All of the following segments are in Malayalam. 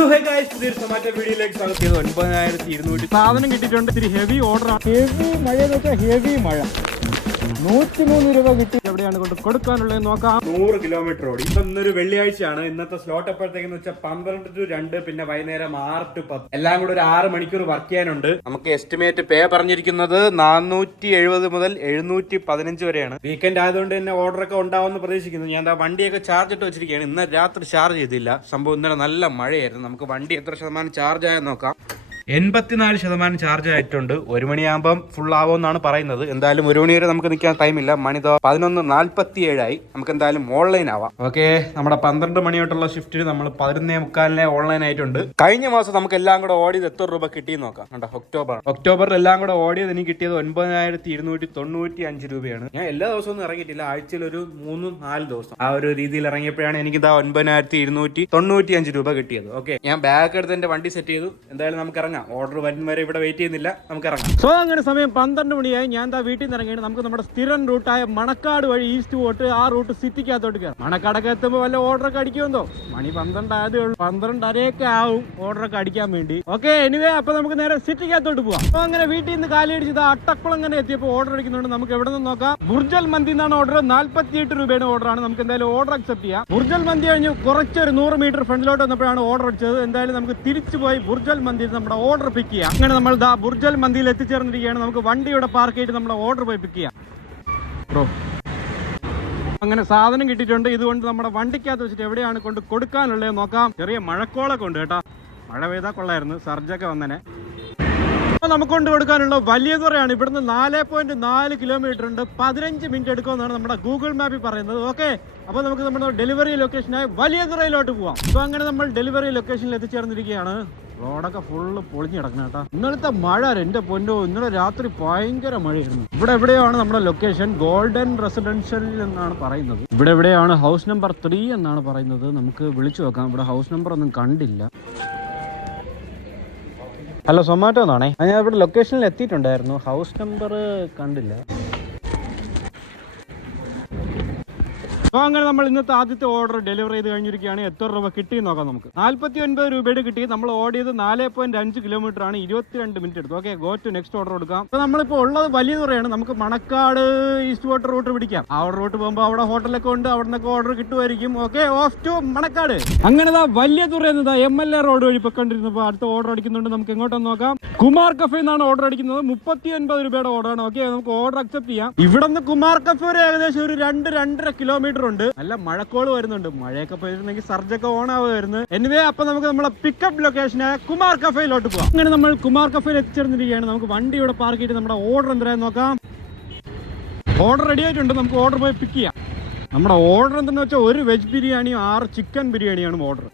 So hey guys, this is Zomato വീഡിയോയിലേക്ക് സ്വാഗതം. 9200 സാധനം കിട്ടിയിട്ടുണ്ട്. ഇത്തിരി ഹെവി ഓർഡറാണ്. ഹെവി മഴ എന്ന് വെച്ചാൽ ഹെവി മഴ. 103 രൂപ കിട്ടി. എവിടെയാണ് കൊണ്ട് കൊടുക്കാനുള്ളത് നോക്കാം. 100 കിലോമീറ്റർ ഓടി. ഇന്നൊരു വെള്ളിയാഴ്ചയാണ്. ഇന്നത്തെ സ്ലോട്ട് എപ്പോഴത്തേക്കെന്ന് വെച്ചാൽ 12 to 2 പിന്നെ വൈകുന്നേരം 6 to 10 എല്ലാം കൂടെ ഒരു 6 മണിക്കൂർ വർക്ക് ചെയ്യാനുണ്ട്. നമുക്ക് എസ്റ്റിമേറ്റ് പേ പറഞ്ഞിരിക്കുന്നത് 470 മുതൽ 715 വരെയാണ്. വീക്കെൻഡ് ആയതുകൊണ്ട് തന്നെ ഓർഡർ ഒക്കെ ഉണ്ടാവുമെന്ന് പ്രതീക്ഷിക്കുന്നു. ഞാൻ വണ്ടിയൊക്കെ ചാർജ് ഇട്ട് വെച്ചിരിക്കുകയാണ്. ഇന്ന് രാത്രി ചാർജ് ചെയ്തില്ല. സംഭവം ഇന്നലെ നല്ല മഴയായിരുന്നു. നമുക്ക് വണ്ടി എത്ര ശതമാനം ചാർജ് ആയെന്ന് നോക്കാം. 84% ചാർജ് ആയിട്ടുണ്ട്. 1 മണിയാകുമ്പം ഫുൾ ആവുമെന്നാണ് പറയുന്നത്. എന്തായാലും 1 മണി വരെ നമുക്ക് നിൽക്കാൻ ടൈമില്ല. മണി 11:47 നമുക്ക് എന്തായാലും ഓൺലൈൻ ആവാം. ഓക്കെ, നമ്മുടെ 12 മണി തൊട്ടുള്ള ഷിഫ്റ്റിൽ നമ്മൾ 11:45 ഓൺലൈൻ ആയിട്ടുണ്ട്. കഴിഞ്ഞ മാസം നമുക്ക് എല്ലാം കൂടെ ഓടിയത് എത്ര രൂപ കിട്ടിയെന്ന് നോക്കാം. ഒക്ടോബറിൽ എല്ലാം കൂടെ ഓടിയത് എനിക്ക് കിട്ടിയത് 9295 രൂപയാണ്. ഞാൻ എല്ലാ ദിവസവും ഒന്നും ഇറങ്ങിയിട്ടില്ല. ആഴ്ചയിൽ ഒരു 3-4 ദിവസം ആ ഒരു രീതിയിൽ ഇറങ്ങിയപ്പോഴാണ് എനിക്ക് 9295 രൂപ കിട്ടിയത്. ഓക്കെ, ഞാൻ ബാഗ് എടുത്ത് എന്റെ വണ്ടി സെറ്റ് ചെയ്തു. എന്തായാലും നമുക്ക് ഇറങ്ങാം. ഓർഡർ വരുന്ന വരെ ഇവിടെ വെയിറ്റ് ചെയ്യുന്നില്ല, നമുക്ക് ഇറങ്ങാം. സോ അങ്ങനെ സമയം 12 മണിയായി. ഞാൻ വീട്ടിൽ നിന്ന് ഇറങ്ങിയിട്ട് നമുക്ക് നമ്മുടെ സ്ഥിരം റൂട്ടായ മണക്കാട് വഴി ഈസ്റ്റ് പോയിട്ട് ആ റൂട്ട് സിറ്റിക്കകത്തോട്ട് കയറാം. മണക്കാടൊക്കെ എത്തുമ്പോൾ വല്ല ഓർഡറൊക്കെ അടിക്കുമെന്നോ. മണി 12 ആയതേ ഉള്ളൂ. 12:30 ആവും ഓർഡറൊക്കെ അടിക്കാൻ വേണ്ടി. ഓക്കെ, എനിവേ അപ്പൊ നമുക്ക് നേരെ സിറ്റിക്കകത്തോട്ട് പോവാം. അപ്പൊ അങ്ങനെ വീട്ടിൽ നിന്ന് കാലി അടിച്ചത് അട്ടക്കുളം അങ്ങനെ എത്തിയപ്പോൾ ഓർഡർ അടിക്കുന്നുണ്ട്. നമുക്ക് എവിടെ നിന്ന് നോക്കാം. ബുർജൽ മന്തി എന്നാണ് ഓർഡർ. 48 രൂപയുടെ ഓർഡറാണ്. നമുക്ക് എന്തായാലും ഓർഡർ അക്സെപ്റ്റ് ചെയ്യാം. ബുർജൽ മന്തി കഴിഞ്ഞ് കുറച്ചൊരു 100 മീറ്റർ ഫ്രണ്ടിലോട്ട് വന്നപ്പോഴാണ് ഓർഡർ അടിച്ചത്. എന്തായാലും നമുക്ക് തിരിച്ചു പോയി ബുർജൽ മന്തിയിൽ നമ്മുടെ ഓർഡർ പിക്ക് ചെയ്യാം. അങ്ങനെ നമ്മൾ ബുർജൽ മന്തിയിൽ എത്തിച്ചേർന്നിരിക്കുകയാണ്. നമുക്ക് വണ്ടിയുടെ പാർക്ക് ചെയ്തിട്ട് നമ്മുടെ ഓർഡർ പോയി പിക്ക് ചെയ്യാം. അങ്ങനെ സാധനം കിട്ടിയിട്ടുണ്ട്. ഇതുകൊണ്ട് നമ്മുടെ വണ്ടിക്കകത്ത് വെച്ചിട്ട് എവിടെയാണ് കൊണ്ട് കൊടുക്കാനുള്ളത് നോക്കാം. ചെറിയ മഴക്കോളൊക്കെ ഉണ്ട് കേട്ടോ. മഴ പെയ്താൽ കൊള്ളായിരുന്നു. സർജൊക്കെ വന്നനെ. നമുക്ക് കൊണ്ട് കൊടുക്കാനുള്ള വലിയ തുറയാണ്. ഇവിടുന്ന് 4.4 കിലോമീറ്റർ ഉണ്ട്. 15 മിനിറ്റ് എടുക്കുമെന്നാണ് നമ്മുടെ ഗൂഗിൾ മാപ്പിൽ പറയുന്നത്. ഓക്കെ, അപ്പോൾ നമുക്ക് നമ്മുടെ ഡെലിവറി ലൊക്കേഷനായി വലിയ തുറയിലോട്ട് പോവാം. അപ്പോൾ അങ്ങനെ നമ്മൾ ഡെലിവറി ലൊക്കേഷനിൽ എത്തിച്ചേർന്നിരിക്കുകയാണ്. റോഡൊക്കെ ഫുള്ള് പൊളിഞ്ഞു കിടക്കണം കേട്ടോ. ഇന്നലത്തെ മഴ എന്റെ പൊന്നോ, ഇന്നലെ രാത്രി ഭയങ്കര മഴയായിരുന്നു. ഇവിടെ എവിടെയാണ് നമ്മുടെ ലൊക്കേഷൻ? ഗോൾഡൻ റെസിഡൻഷ്യൽ എന്നാണ് പറയുന്നത്. ഇവിടെ എവിടെയാണ് ഹൗസ് നമ്പർ 3 എന്നാണ് പറയുന്നത്. നമുക്ക് വിളിച്ചു നോക്കാം. ഇവിടെ ഹൗസ് നമ്പർ ഒന്നും കണ്ടില്ല. ഹലോ, സൊമാറ്റോ എന്നാണേ. ഞാൻ ഇവിടെ ലൊക്കേഷനിൽ എത്തിയിട്ടുണ്ടായിരുന്നു. ഹൗസ് നമ്പർ കണ്ടില്ല. അപ്പോൾ അങ്ങനെ നമ്മൾ ഇന്നത്തെ ആദ്യത്തെ ഓർഡർ ഡെലിവറി ചെയ്ത് കഴിഞ്ഞിരിക്കുകയാണ്. എത്ര രൂപ കിട്ടിയെന്ന് നോക്കാം. നമുക്ക് 49 രൂപയുടെ കിട്ടി. നമ്മൾ ഓടിയത് 4.5 കിലോമീറ്റർ ആണ്. 22 മിനിറ്റ് എടുത്തു. Okay, go to next order കൊടുക്കാം. അപ്പോൾ നമ്മളിപ്പോൾ ഉള്ളത് വലിയ തുറയാണ്. നമുക്ക് മണക്കാട് ഈസ്റ്റ് വാട്ടർ റൂട്ട് പിടിക്കാം. ആ റൂട്ട് പോകുമ്പോൾ അവിടെ ഹോട്ടലൊക്കെ ഉണ്ട്. അവിടെ നിന്നൊക്കെ ഓർഡർ കിട്ടുമായിരിക്കും. Okay, off to Manacaud. അങ്ങനെ വലിയ തുറ എന്നതാ MLA റോഡ് വഴി പൊയ്ക്കൊണ്ടിരുന്നപ്പോൾ അടുത്ത ഓർഡർ അടിക്കുന്നുണ്ട്. നമുക്ക് എങ്ങോട്ടൊന്ന് നോക്കാം. കുമാർ കഫേ എന്നാണ് ഓർഡർ അടിക്കുന്നത്. 39 രൂപയുടെ ഓർഡറാണ്. ഓക്കെ, നമുക്ക് ഓർഡർ അക്സെപ്റ്റ് ചെയ്യാം. ഇവിടെ നിന്ന് കുമാർ കഫേ വരെ ഏകദേശം ഒരു 2-2.5 കിലോമീറ്റർ ഉണ്ട്. നല്ല മഴക്കോള് വരുന്നുണ്ട്. മഴയൊക്കെ പോയിരുന്നെങ്കിൽ സർജൊക്കെ ഓൺ ആവുമായിരുന്നു. എനിവേ അപ്പൊ നമുക്ക് നമ്മളെ പിക്കപ്പ് ലൊക്കേഷനായ കുമാർ കഫേയിലോട്ട് പോകാം. അങ്ങനെ നമ്മൾ കുമാർ കഫേയിൽ എത്തിച്ചേർന്നിരിക്കുകയാണ്. നമുക്ക് വണ്ടി ഇവിടെ പാർക്ക് ചെയ്തിട്ട് നമ്മുടെ ഓർഡർ എന്തായാലും നോക്കാം. ഓർഡർ റെഡി ആയിട്ടുണ്ട്. നമുക്ക് ഓർഡർ പോയി പിക്ക് ചെയ്യാം. നമ്മുടെ ഓർഡർ എന്തെന്ന് വെച്ചാൽ 1 വെജ് ബിരിയാണിയും 6 ചിക്കൻ ബിരിയാണിയാണ് ഓർഡർ.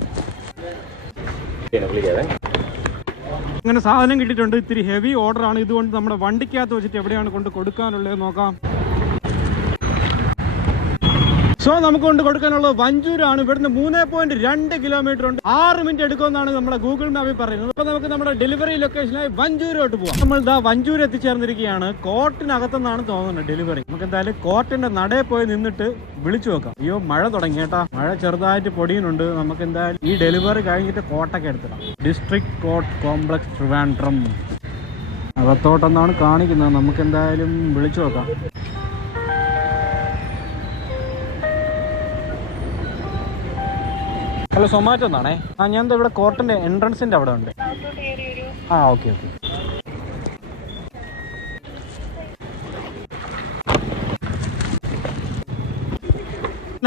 അങ്ങനെ സാധനം കിട്ടിയിട്ടുണ്ട്. ഇത്തിരി ഹെവി ഓർഡറാണ്. ഇതുകൊണ്ട് നമ്മുടെ വണ്ടിക്കകത്ത് വെച്ചിട്ട് എവിടെയാണ് കൊണ്ട് കൊടുക്കാനുള്ളത് നോക്കാം. സോ നമുക്ക് കൊണ്ട് കൊടുക്കാനുള്ളത് വഞ്ചൂരാണ്. ഇവിടുന്ന് 3.2 കിലോമീറ്റർ ഉണ്ട്. 6 മിനിറ്റ് എടുക്കുമെന്നാണ് നമ്മുടെ ഗൂഗിൾ മാപ്പിൽ പറയുന്നത്. അപ്പൊ നമുക്ക് നമ്മുടെ ഡെലിവറി ലൊക്കേഷനായി വഞ്ചൂരോട്ട് പോവാം. നമ്മൾ വഞ്ചൂർ എത്തിച്ചേർന്നിരിക്കുകയാണ്. കോർട്ടിനകത്തെന്നാണ് തോന്നുന്നത് ഡെലിവറി. നമുക്ക് എന്തായാലും കോർട്ടിന്റെ നടയിൽ പോയി നിന്നിട്ട് വിളിച്ചു നോക്കാം. അയ്യോ, മഴ തുടങ്ങി കേട്ടാ. മഴ ചെറുതായിട്ട് പൊടിയുന്നുണ്ട്. നമുക്ക് എന്തായാലും ഈ ഡെലിവറി കഴിഞ്ഞിട്ട് കോട്ടൊക്കെ എടുത്തിടാം. ഡിസ്ട്രിക്ട് കോർട്ട് കോംപ്ലക്സ് ട്രിവാൻഡ്രം അകത്തോട്ടെന്നാണ് കാണിക്കുന്നത്. നമുക്ക് എന്തായാലും വിളിച്ചു നോക്കാം. ഹലോ, സൊമാറ്റോ എന്നാണേ. ഞാൻ ഇവിടെ കോർട്ടിന്റെ എൻട്രൻസിന്റെ അവിടെ ഉണ്ട്. ഓക്കെ.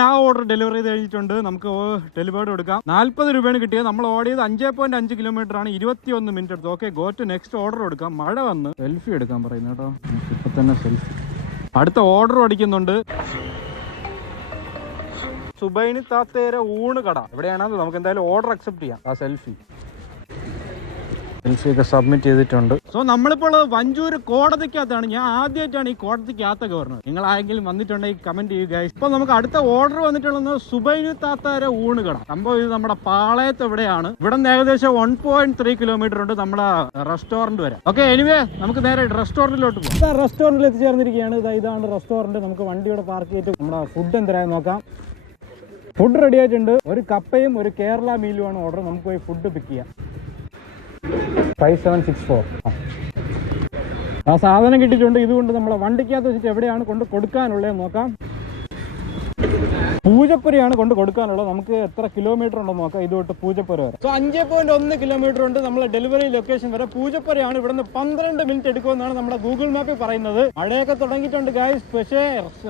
ആ ഓർഡർ ഡെലിവറി ചെയ്ത് കഴിഞ്ഞിട്ടുണ്ട്. നമുക്ക് ഡെലിവേർഡ് കൊടുക്കാം. 40 രൂപയാണ് കിട്ടിയത്. നമ്മൾ ഓടിയത് 5.5 കിലോമീറ്റർ ആണ്. 21 മിനിറ്റ് എടുത്തു. Okay, go to next order കൊടുക്കാം. മഴ വന്ന് സെൽഫി എടുക്കാൻ പറയുന്നു കേട്ടോ. ഇപ്പൊ തന്നെ സെൽഫി. അടുത്ത ഓർഡർ അടിക്കുന്നുണ്ട്. സുബൈനി താത്തേര ഊണ് കട എവിടെയാണത്? നമുക്ക് എന്തായാലും ഓർഡർ അക്സെപ്റ്റ് ചെയ്യാം. ആ സെൽഫി ഒക്കെ സബ്മിറ്റ് ചെയ്തിട്ടുണ്ട്. സോ നമ്മളിപ്പോൾ വഞ്ചൂർ കോടതിക്കകത്താണ്. ഞാൻ ആദ്യമായിട്ടാണ് ഈ കോടതിക്കകത്തൊക്കെ വരുന്നത്. നിങ്ങൾ ആരെങ്കിലും വന്നിട്ടുണ്ടെങ്കിൽ കമന്റ് ചെയ്യുക ഗൈസ്. ഇപ്പൊ നമുക്ക് അടുത്ത ഓർഡർ വന്നിട്ടുള്ളത് സുബൈനി താത്താര ഊണ് കട. സംഭവം ഇത് നമ്മുടെ പാളയത്ത് എവിടെയാണ്. ഇവിടെ നിന്ന് ഏകദേശം 1.3 കിലോമീറ്റർ ഉണ്ട് നമ്മുടെ റെസ്റ്റോറന്റ് വരെ. ഓക്കെ, എനിവേ നമുക്ക് നേരെ റെസ്റ്റോറന്റിലോട്ട് പോകും. റെസ്റ്റോറന്റിൽ എത്തിച്ചേർന്നിരിക്കുകയാണ്. ഇതാണ് റെസ്റ്റോറന്റ്. നമുക്ക് വണ്ടിയുടെ പാർക്ക് ചെയ്തിട്ട് നമ്മുടെ ഫുഡ് എന്തരായി നോക്കാം. ഫുഡ് റെഡി ആയിട്ടുണ്ട്. ഒരു കപ്പയും ഒരു കേരള മീലുമാണ് ഓർഡർ. നമുക്ക് പോയി ഫുഡ് പിക്ക് ചെയ്യാം. 5764. ആ സാധനം കിട്ടിയിട്ടുണ്ട്. ഇതുകൊണ്ട് നമ്മളെ വണ്ടിക്കകത്ത് വെച്ചിട്ട് എവിടെയാണ് കൊണ്ട് കൊടുക്കാനുള്ളത് നോക്കാം. പൂജപ്പുരയാണ് കൊണ്ട് കൊടുക്കാനുള്ളത്. നമുക്ക് എത്ര കിലോമീറ്റർ ഉണ്ടെന്ന് നോക്കാം ഇത് തൊട്ട് പൂജപ്പുര വരെ. 5.1 കിലോമീറ്റർ ഉണ്ട് നമ്മളെ ഡെലിവറി ലൊക്കേഷൻ വരെ. പൂജപ്പുരയാണ്. ഇവിടുന്ന് 12 മിനിറ്റ് എടുക്കുമെന്നാണ് നമ്മുടെ ഗൂഗിൾ മാപ്പിൽ പറയുന്നത്. മഴയൊക്കെ തുടങ്ങിയിട്ടുണ്ട് ഗൈസ്. പക്ഷേ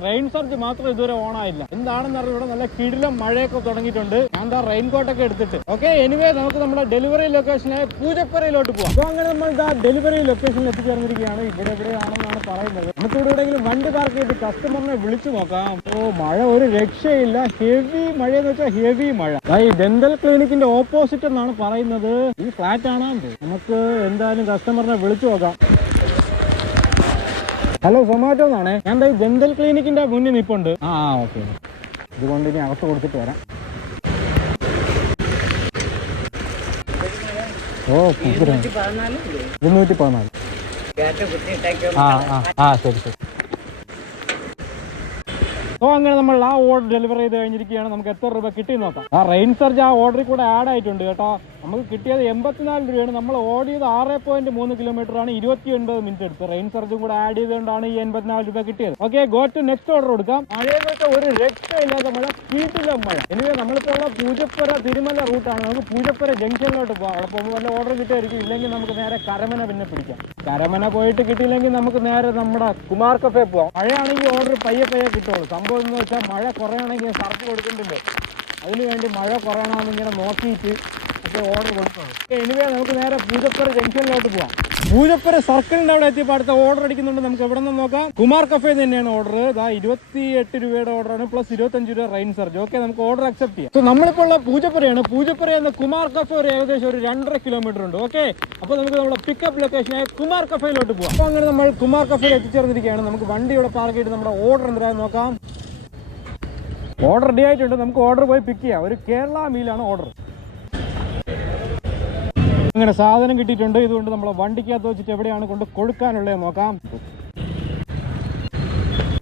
റെയിൻ സർജ് മാത്രം ഇതുവരെ ഓൺ ആയില്ല. എന്താണെന്ന് അറിയാം. ഇവിടെ നല്ല കിടിലം മഴയൊക്കെ തുടങ്ങിയിട്ടുണ്ട്. ഞാൻ എന്താ റെയിൻകോട്ടൊക്കെ എടുത്തിട്ട്. ഓക്കെ, എനിവേ നമുക്ക് നമ്മുടെ ഡെലിവറി ലൊക്കേഷനായ പൂജപ്പുരയിലോട്ട് പോകാം. അപ്പോൾ അങ്ങനെ നമ്മൾ ഡെലിവറി ലൊക്കേഷനിൽ എത്തിച്ചേർന്നിരിക്കുകയാണ്. ഇവിടെ എവിടെയാണെന്നാണ് പറയുന്നത്. നമുക്ക് ഇവിടെ എവിടെയെങ്കിലും വണ്ടി പാർക്ക് ചെയ്ത് കസ്റ്റമറിനെ വിളിച്ചു നോക്കാം. ഓ മഴ ഒരു രക്ഷയില്ല. ഹെവി മഴയെന്ന് വെച്ചാൽ ഹെവി മഴ. ഈ ഡെന്റൽ ക്ലിനിക്കിന്റെ ഓപ്പോസിറ്റ് എന്നാണ് പറയുന്നത്. ഈ ഫ്ലാറ്റ് ആണെന്ന് നമുക്ക് എന്തായാലും കസ്റ്റമറിനെ വിളിച്ചു നോക്കാം. ഹലോ, സൊമാറ്റോ എന്നാണേ. ഞാൻ ഈ ഡെന്റൽ ക്ലിനിക്കിന്റെ മുന്നിൽ നിൽപ്പുണ്ട്. ഓക്കെ, ഇതുകൊണ്ട് ഇനി അകത്ത് കൊടുത്തിട്ട് വരാം. ഓ 214. ശരി ശരി. അങ്ങനെ നമ്മൾ ആ ഓർഡർ ഡെലിവറി ചെയ്ത് കഴിഞ്ഞിരിക്കുകയാണ്. നമുക്ക് എത്ര രൂപ കിട്ടി നോക്കാം. ആ റെയിൻ സർജ് ആ ഓർഡറിൽ കൂടെ ആഡ് ആയിട്ടുണ്ട് കേട്ടോ. നമുക്ക് കിട്ടിയത് 84 രൂപയാണ്. നമ്മൾ ഓടിയത് 6.3 കിലോമീറ്റർ ആണ്. 29 മിനിറ്റ് എടുത്ത്. റെയിൻ സർജും കൂടെ ആഡ് ചെയ്തുകൊണ്ടാണ് ഈ 84 രൂപ കിട്ടിയത്. Okay, go to next order കൊടുക്കാം. മഴയെന്നൊക്കെ ഒരു രക്ഷയില്ലാത്ത മഴ, വീട്ടിലെ മഴ. എനിവേ നമ്മളിപ്പോൾ ഉള്ള പൂജപ്പുര തിരുമല റൂട്ടാണ്. നമുക്ക് പൂജപ്പുര ജംഗ്ഷനിലോട്ട് പോകാം. അവിടെ പോകുമ്പോൾ വല്ല ഓർഡർ കിട്ടിയായിരിക്കും. ഇല്ലെങ്കിൽ നമുക്ക് നേരെ കരമന പിന്നെ പിടിക്കാം. കരമന പോയിട്ട് കിട്ടിയില്ലെങ്കിൽ നമുക്ക് നേരെ നമ്മുടെ കുമാർ കഫേ പോവാം. മഴയാണെങ്കിൽ ഓർഡർ പയ്യെ കിട്ടുള്ളൂ. സംഭവം എന്ന് വെച്ചാൽ മഴ കുറയാണെങ്കിൽ സർജ് കൊടുക്കുന്നുണ്ട്. അതിനുവേണ്ടി മഴ കുറയണമെന്നിങ്ങനെ നോക്കിയിട്ട് ഒക്കെ ഓർഡർ കൊടുക്കണം. എനിവേ നമുക്ക് നേരെ പൂജപ്പുര ജംഗ്ഷനിലോട്ട് പോവാം. പൂജപ്പുര സർക്കിളിന്റെ അവിടെ എത്തിയപ്പോൾ അടുത്ത ഓർഡർ അടിക്കുന്നുണ്ട്. നമുക്ക് എവിടെ നിന്ന് നോക്കാം. കുമാർ കഫേ തന്നെയാണ് ഓർഡർ. 28 രൂപയുടെ ഓർഡറാണ്. പ്ലസ് 25 രൂപ റെയിൻ സർജ്. ഓക്കെ, നമുക്ക് ഓർഡർ അക്സെപ്റ്റ് ചെയ്യാം. സോ നമ്മളിപ്പോൾ ഉള്ള പൂജപ്പുരയാണ്. പൂജപ്പുര എന്ന കുമാർ കഫേ ഒരു ഏകദേശം ഒരു 2.5 കിലോമീറ്റർ ഉണ്ട്. ഓക്കെ, അപ്പോൾ നമുക്ക് നമ്മുടെ പിക്കപ്പ് ലൊക്കേഷനായ കുമാർ കഫേയിലോട്ട് പോകാം. അപ്പോൾ അങ്ങനെ നമ്മൾ കുമാർ കഫേയിൽ എത്തിച്ചേർന്നിരിക്കുകയാണ്. നമുക്ക് വണ്ടി ഇവിടെ പാർക്ക് ചെയ്തിട്ട് നമ്മുടെ ഓർഡർ എന്താണെന്ന് നോക്കാം. ഓർഡർ റെഡി ആയിട്ടുണ്ട്. നമുക്ക് ഓർഡർ പോയി പിക്ക് ചെയ്യാം. ഒരു കേരള മീലാണ് ഓർഡർ. അങ്ങനെ സാധനം കിട്ടിയിട്ടുണ്ട്. ഇതുകൊണ്ട് നമ്മളെ വണ്ടിക്കകത്ത് വെച്ചിട്ട് എവിടെയാണ് കൊണ്ട് കൊടുക്കാനുള്ളത് നോക്കാം.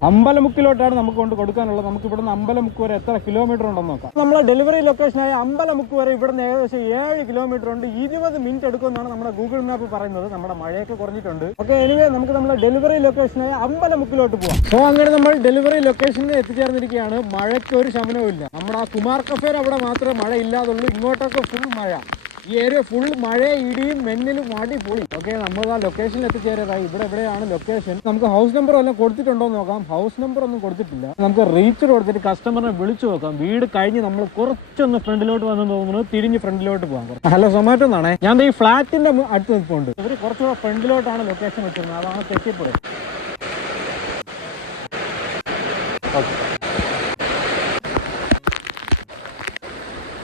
അമ്പലമുക്കിലോട്ടാണ് നമുക്ക് കൊണ്ട് കൊടുക്കാനുള്ളത്. നമുക്ക് ഇവിടുന്ന് അമ്പലമുക്ക് വരെ എത്ര കിലോമീറ്റർ ഉണ്ടെന്ന് നോക്കാം. നമ്മളെ ഡെലിവറി ലൊക്കേഷനായ അമ്പലമുക്ക് വരെ ഇവിടുന്ന് ഏകദേശം 7 കിലോമീറ്റർ ഉണ്ട്. 20 മിനിറ്റ് എടുക്കുമെന്നാണ് നമ്മുടെ ഗൂഗിൾ മാപ്പ് പറയുന്നത്. നമ്മുടെ മഴയൊക്കെ കുറഞ്ഞിട്ടുണ്ട്. ഓക്കെ, എനിവേ നമുക്ക് നമ്മുടെ ഡെലിവറി ലൊക്കേഷനായ അമ്പലമുക്കിലോട്ട് പോകാം. സോ അങ്ങനെ നമ്മൾ ഡെലിവറി ലൊക്കേഷനിൽ എത്തിച്ചേർന്നിരിക്കുകയാണ്. മഴയ്ക്ക് ഒരു ശമനവും ഇല്ല. നമ്മുടെ ആ കുമാർ കഫേർ അവിടെ മാത്രമേ മഴ ഇല്ലാതുള്ളൂ. ഇങ്ങോട്ടൊക്കെ ഫുൾ മഴ. ഈ ഏരിയ ഫുൾ മഴ, ഇടിയും മെന്നിലും അടിപൊളി. ഓക്കെ, നമ്മൾ ആ ലൊക്കേഷനിൽ എത്തിച്ചേരായി. ഇവിടെ എവിടെയാണ് ലൊക്കേഷൻ. നമുക്ക് ഹൗസ് നമ്പർ വല്ലതും കൊടുത്തിട്ടുണ്ടോ എന്ന് നോക്കാം. ഹൗസ് നമ്പർ ഒന്നും കൊടുത്തിട്ടില്ല. നമുക്ക് റീച്ച് കൊടുത്തിട്ട് കസ്റ്റമറിനെ വിളിച്ചു നോക്കാം. വീട് കഴിഞ്ഞ് നമ്മൾ കുറച്ചൊന്ന് ഫ്രണ്ടിലോട്ട് വന്നു തോന്നുന്നു. തിരിഞ്ഞ് ഫ്രണ്ടിലോട്ട് പോകാം. ഹലോ, സൊമാറ്റോ എന്നാണേ. ഞാൻ ഈ ഫ്ലാറ്റിന്റെ അടുത്ത് നിൽപ്പുണ്ട്. ഇവർ കുറച്ചുകൂടെ ഫ്രണ്ടിലോട്ടാണ് ലൊക്കേഷൻ വെച്ചിരുന്നത്. അതാണ് തെറ്റിപ്പോയി.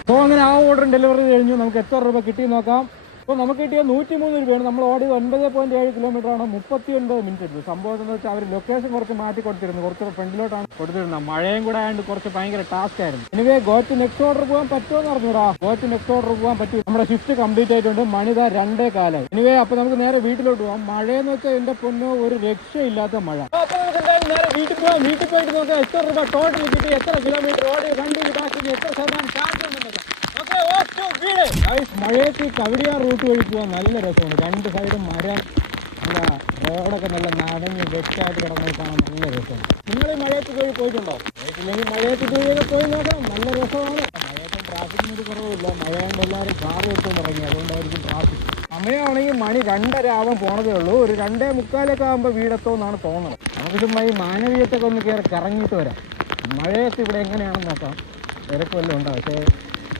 അപ്പോൾ അങ്ങനെ ആ ഓർഡർ ഡെലിവറി കഴിഞ്ഞു. നമുക്ക് എത്ര രൂപ കിട്ടി നോക്കാം. അപ്പോൾ നമുക്ക് കിട്ടിയത് 103 രൂപയാണ്. നമ്മൾ ഓടിയത് 9.7 കിലോമീറ്റർ ആണ്. 39 മിനിറ്റ് എടുത്തു. സംഭവം എന്ന് വെച്ചാൽ അവർ ലൊക്കേഷൻ കുറച്ച് മാറ്റി കൊടുത്തിരുന്നു. കുറച്ച് ഫ്രണ്ടിലോട്ടാണ് കൊടുത്തിരുന്നത്. മഴയും കൂടെ ആയതുകൊണ്ട് കുറച്ച് ഭയങ്കര ടാസ്ക് ആയിരുന്നു. Anyway go to next order പോകാൻ പറ്റുമോ എന്ന് അറിഞ്ഞൂടാ. ഗോ ടു നെക്സ്റ്റ് ഓർഡർ പോകാൻ പറ്റും. നമ്മുടെ ഷിഫ്റ്റ് കംപ്ലീറ്റ് ആയിട്ടുണ്ട്. മണിത 2:15. എനിവേ അപ്പോൾ നമുക്ക് നേരെ വീട്ടിലോട്ട് പോകാം. മഴയെന്ന് വെച്ചാൽ എൻ്റെ പൊന്നോ ഒരു രക്ഷയില്ലാത്ത മഴ. അപ്പോൾ നമുക്ക് എന്തായാലും നേരെ വീട്ടിൽ പോകാം. വീട്ടിൽ പോയിട്ട് നോക്കാം എത്ര രൂപ ടോട്ടൽ കിട്ടി, എത്ര കിലോമീറ്റർ ഓടി, വണ്ടി ഇതാക്കി, എത്ര ശതമാനം ചാർജ് ഉണ്ടെന്ന്. മഴയത്ത് കവടിയാർ റൂട്ട് വഴി പോകാൻ നല്ല രസമാണ്. 2 സൈഡും മരം, നല്ല റോഡൊക്കെ നല്ല നനഞ്ഞ് വെച്ചായിട്ട് കിടന്നത് കാണാൻ നല്ല രസമാണ്. നിങ്ങൾ ഈ മഴയത്ത് പോയിട്ടുണ്ടോ? പോയിട്ടില്ലെങ്കിൽ മഴയത്ത് പോയി നോക്കണം. നല്ല രസമാണ്. മഴയത്തും ട്രാഫിക്കിന് ഒരു കുറവില്ല. മഴയാണ്ട് എല്ലാവരും കാർ എടുത്തുകൊണ്ട് ഇറങ്ങി. അതുകൊണ്ടായിരിക്കും ട്രാഫിക്. സമയമാണെങ്കിൽ മണി 2:30 ആവാൻ പോണതേ ഉള്ളൂ. ഒരു 2:45 ആകുമ്പോൾ വീടെത്തുമെന്നാണ് തോന്നുന്നത്. നമുക്കിതുമായി മാനവീയത്തൊക്കെ ഒന്ന് കയറി കറങ്ങിയിട്ട് വരാം. മഴയത്ത് ഇവിടെ എങ്ങനെയാണെന്ന് നോക്കാം. തിരക്ക് വല്ലതും ഉണ്ടാവും. പക്ഷേ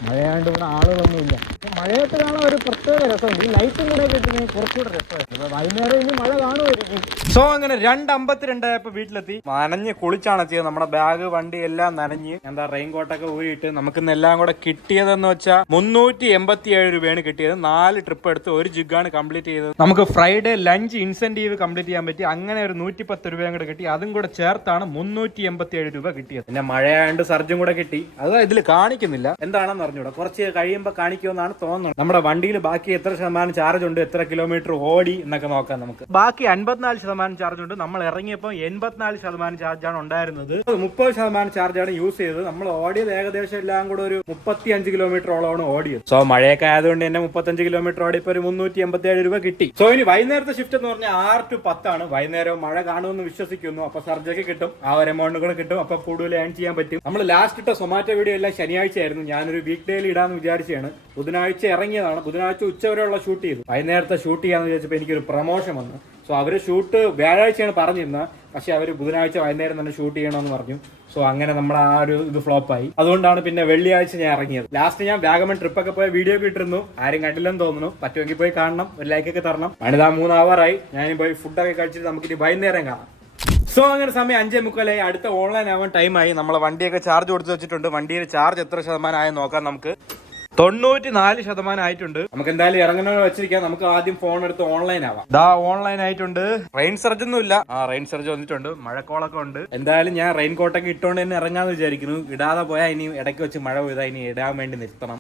മഴയാണ്ട് ഇവിടെ ആളുകളൊന്നുമില്ല. മഴയത്ത് കാണാൻ ഒരു പ്രത്യേക രസമുണ്ട്. ഈ ലൈറ്റും കൂടെ കിട്ടുന്നത് കുറച്ചുകൂടെ രസമായിരുന്നു. വൈകുന്നേരം ഇനി മഴ കാണുമായിരിക്കും. സോ അങ്ങനെ 2:52 ആയപ്പോൾ വീട്ടിലെത്തി. നനഞ്ഞ് കുളിച്ചാണ് ചെയ്തത്. നമ്മുടെ ബാഗ്, വണ്ടി എല്ലാം നനഞ്ഞ് എന്താ റെയിൻ കോട്ടൊക്കെ ഊരിയിട്ട് നമുക്കിന്ന് എല്ലാം കൂടെ കിട്ടിയതെന്ന് വെച്ചാൽ 387 രൂപയാണ് കിട്ടിയത്. 4 ട്രിപ്പ് എടുത്ത് 1 ജിഗാണ് കംപ്ലീറ്റ് ചെയ്തത്. നമുക്ക് ഫ്രൈഡേ ലഞ്ച് ഇൻസെന്റീവ് കംപ്ലീറ്റ് ചെയ്യാൻ പറ്റി. അങ്ങനെ ഒരു 110 രൂപയും കൂടെ കിട്ടി. അതും കൂടെ ചേർത്താണ് 387 രൂപ കിട്ടിയത്. പിന്നെ മഴയായതുകൊണ്ട് സർജും കൂടെ കിട്ടി. അത് ഇതിൽ കാണിക്കുന്നില്ല. എന്താണെന്ന് അറിഞ്ഞൂടാ. കുറച്ച് കഴിയുമ്പോൾ കാണിക്കുമെന്നാണ് തോന്നുന്നത്. നമ്മുടെ വണ്ടിയിൽ ബാക്കി എത്ര ശതമാനം ചാർജ് ഉണ്ട്, എത്ര കിലോമീറ്റർ ഓടി എന്നൊക്കെ നോക്കാം. നമുക്ക് ബാക്കി 54% ചാർജ് ഉണ്ട്. നമ്മൾ ഇറങ്ങിയപ്പോൾ 84% ചാർജാണ് ഉണ്ടായിരുന്നത്. 30% ചാർജാണ് യൂസ് ചെയ്തത്. നമ്മൾ ഓടിയത് ഏകദേശം എല്ലാം കൂടെ ഒരു 35 കിലോമീറ്ററോളമാണ് ഓടിയത്. സോ മഴയൊക്കെ ആയതുകൊണ്ട് തന്നെ 35 കിലോമീറ്റർ ഓടിയപ്പോൾ ഒരു 387 രൂപ കിട്ടി. സോ ഇനി വൈകുന്നേരത്തെ ഷിഫ്റ്റ് എന്ന് പറഞ്ഞാൽ 6 to 10 ആണ്. വൈകുന്നേരം മഴ കാണുമെന്ന് വിശ്വസിക്കുന്നു. അപ്പൊ സർജൊക്കെ കിട്ടും, ആ ഒരു എമൗണ്ട് കൂടെ കിട്ടും. അപ്പൊ കൂടുതൽ ഏൺ ചെയ്യാൻ പറ്റും. നമ്മൾ ലാസ്റ്റ് ഇട്ട സൊമാറ്റോ വീഡിയോ എല്ലാം ശനിയാഴ്ച ആയിരുന്നു. ഞാനൊരു വീക്ക് ഡേയിൽ ഇടാന്ന് വിചാരിച്ചാണ്. ബുധനാഴ്ച ഇറങ്ങിയതാണ്. ബുധനാഴ്ച ഉച്ചവരെയുള്ള ഷൂട്ട് ചെയ്തു. വൈകുന്നേരത്തെ ഷൂട്ട് ചെയ്യാന്ന് വിചാരിച്ചപ്പോൾ എനിക്കൊരു പ്രൊമോഷൻ വന്നു. സോ അവര് ഷൂട്ട് വ്യാഴാഴ്ചയാണ് പറഞ്ഞിരുന്നത്. പക്ഷെ അവർ ബുധനാഴ്ച വൈകുന്നേരം തന്നെ ഷൂട്ട് ചെയ്യണമെന്ന് പറഞ്ഞു. സോ അങ്ങനെ നമ്മൾ ആ ഒരു ഇത് ഫ്ലോപ്പായി. അതുകൊണ്ടാണ് പിന്നെ വെള്ളിയാഴ്ച ഞാൻ ഇറങ്ങിയത്. ലാസ്റ്റ് ഞാൻ വാഗമൺ ട്രിപ്പൊക്കെ പോയ വീഡിയോ ഒക്കെ ഇട്ടിരുന്നു. ആരും കണ്ടില്ലെന്ന് തോന്നുന്നു. പറ്റുമെങ്കിൽ പോയി കാണണം, ഒരു ലൈക്കൊക്കെ തരണം. മണിതാ 3 hour-ആയി. ഞാൻ പോയി ഫുഡൊക്കെ കഴിച്ചിട്ട് നമുക്കിനി വൈകുന്നേരം കാണാം. സോ അങ്ങനെ സമയം 5:45. അടുത്ത ഓൺലൈൻ ആവാൻ ടൈമായി. നമ്മളെ വണ്ടിയൊക്കെ ചാർജ് കൊടുത്ത് വെച്ചിട്ടുണ്ട്. വണ്ടിയിൽ ചാർജ് എത്ര ശതമാനം ആയെന്ന് നോക്കാം. നമുക്ക് 94% ആയിട്ടുണ്ട്. നമുക്ക് എന്തായാലും ഇറങ്ങുന്ന വെച്ചിരിക്കാം. നമുക്ക് ആദ്യം ഫോൺ എടുത്ത് ഓൺലൈൻ ആവാം. ഓൺലൈൻ ആയിട്ടുണ്ട്. റെയിൻ സർജ് ഒന്നും ഇല്ല. റെയിൻ സർജ് വന്നിട്ടുണ്ട്. മഴക്കോളൊക്കെ ഉണ്ട്. എന്തായാലും ഞാൻ റെയിൻ കോട്ടൊക്കെ ഇട്ടുകൊണ്ട് തന്നെ ഇറങ്ങാന്ന് വിചാരിക്കുന്നു. ഇടാതെ പോയാൽ ഇനി ഇടയ്ക്ക് വെച്ച് മഴ പെയ്താൽ ഇനി ഇടാൻ വേണ്ടി നിർത്തണം.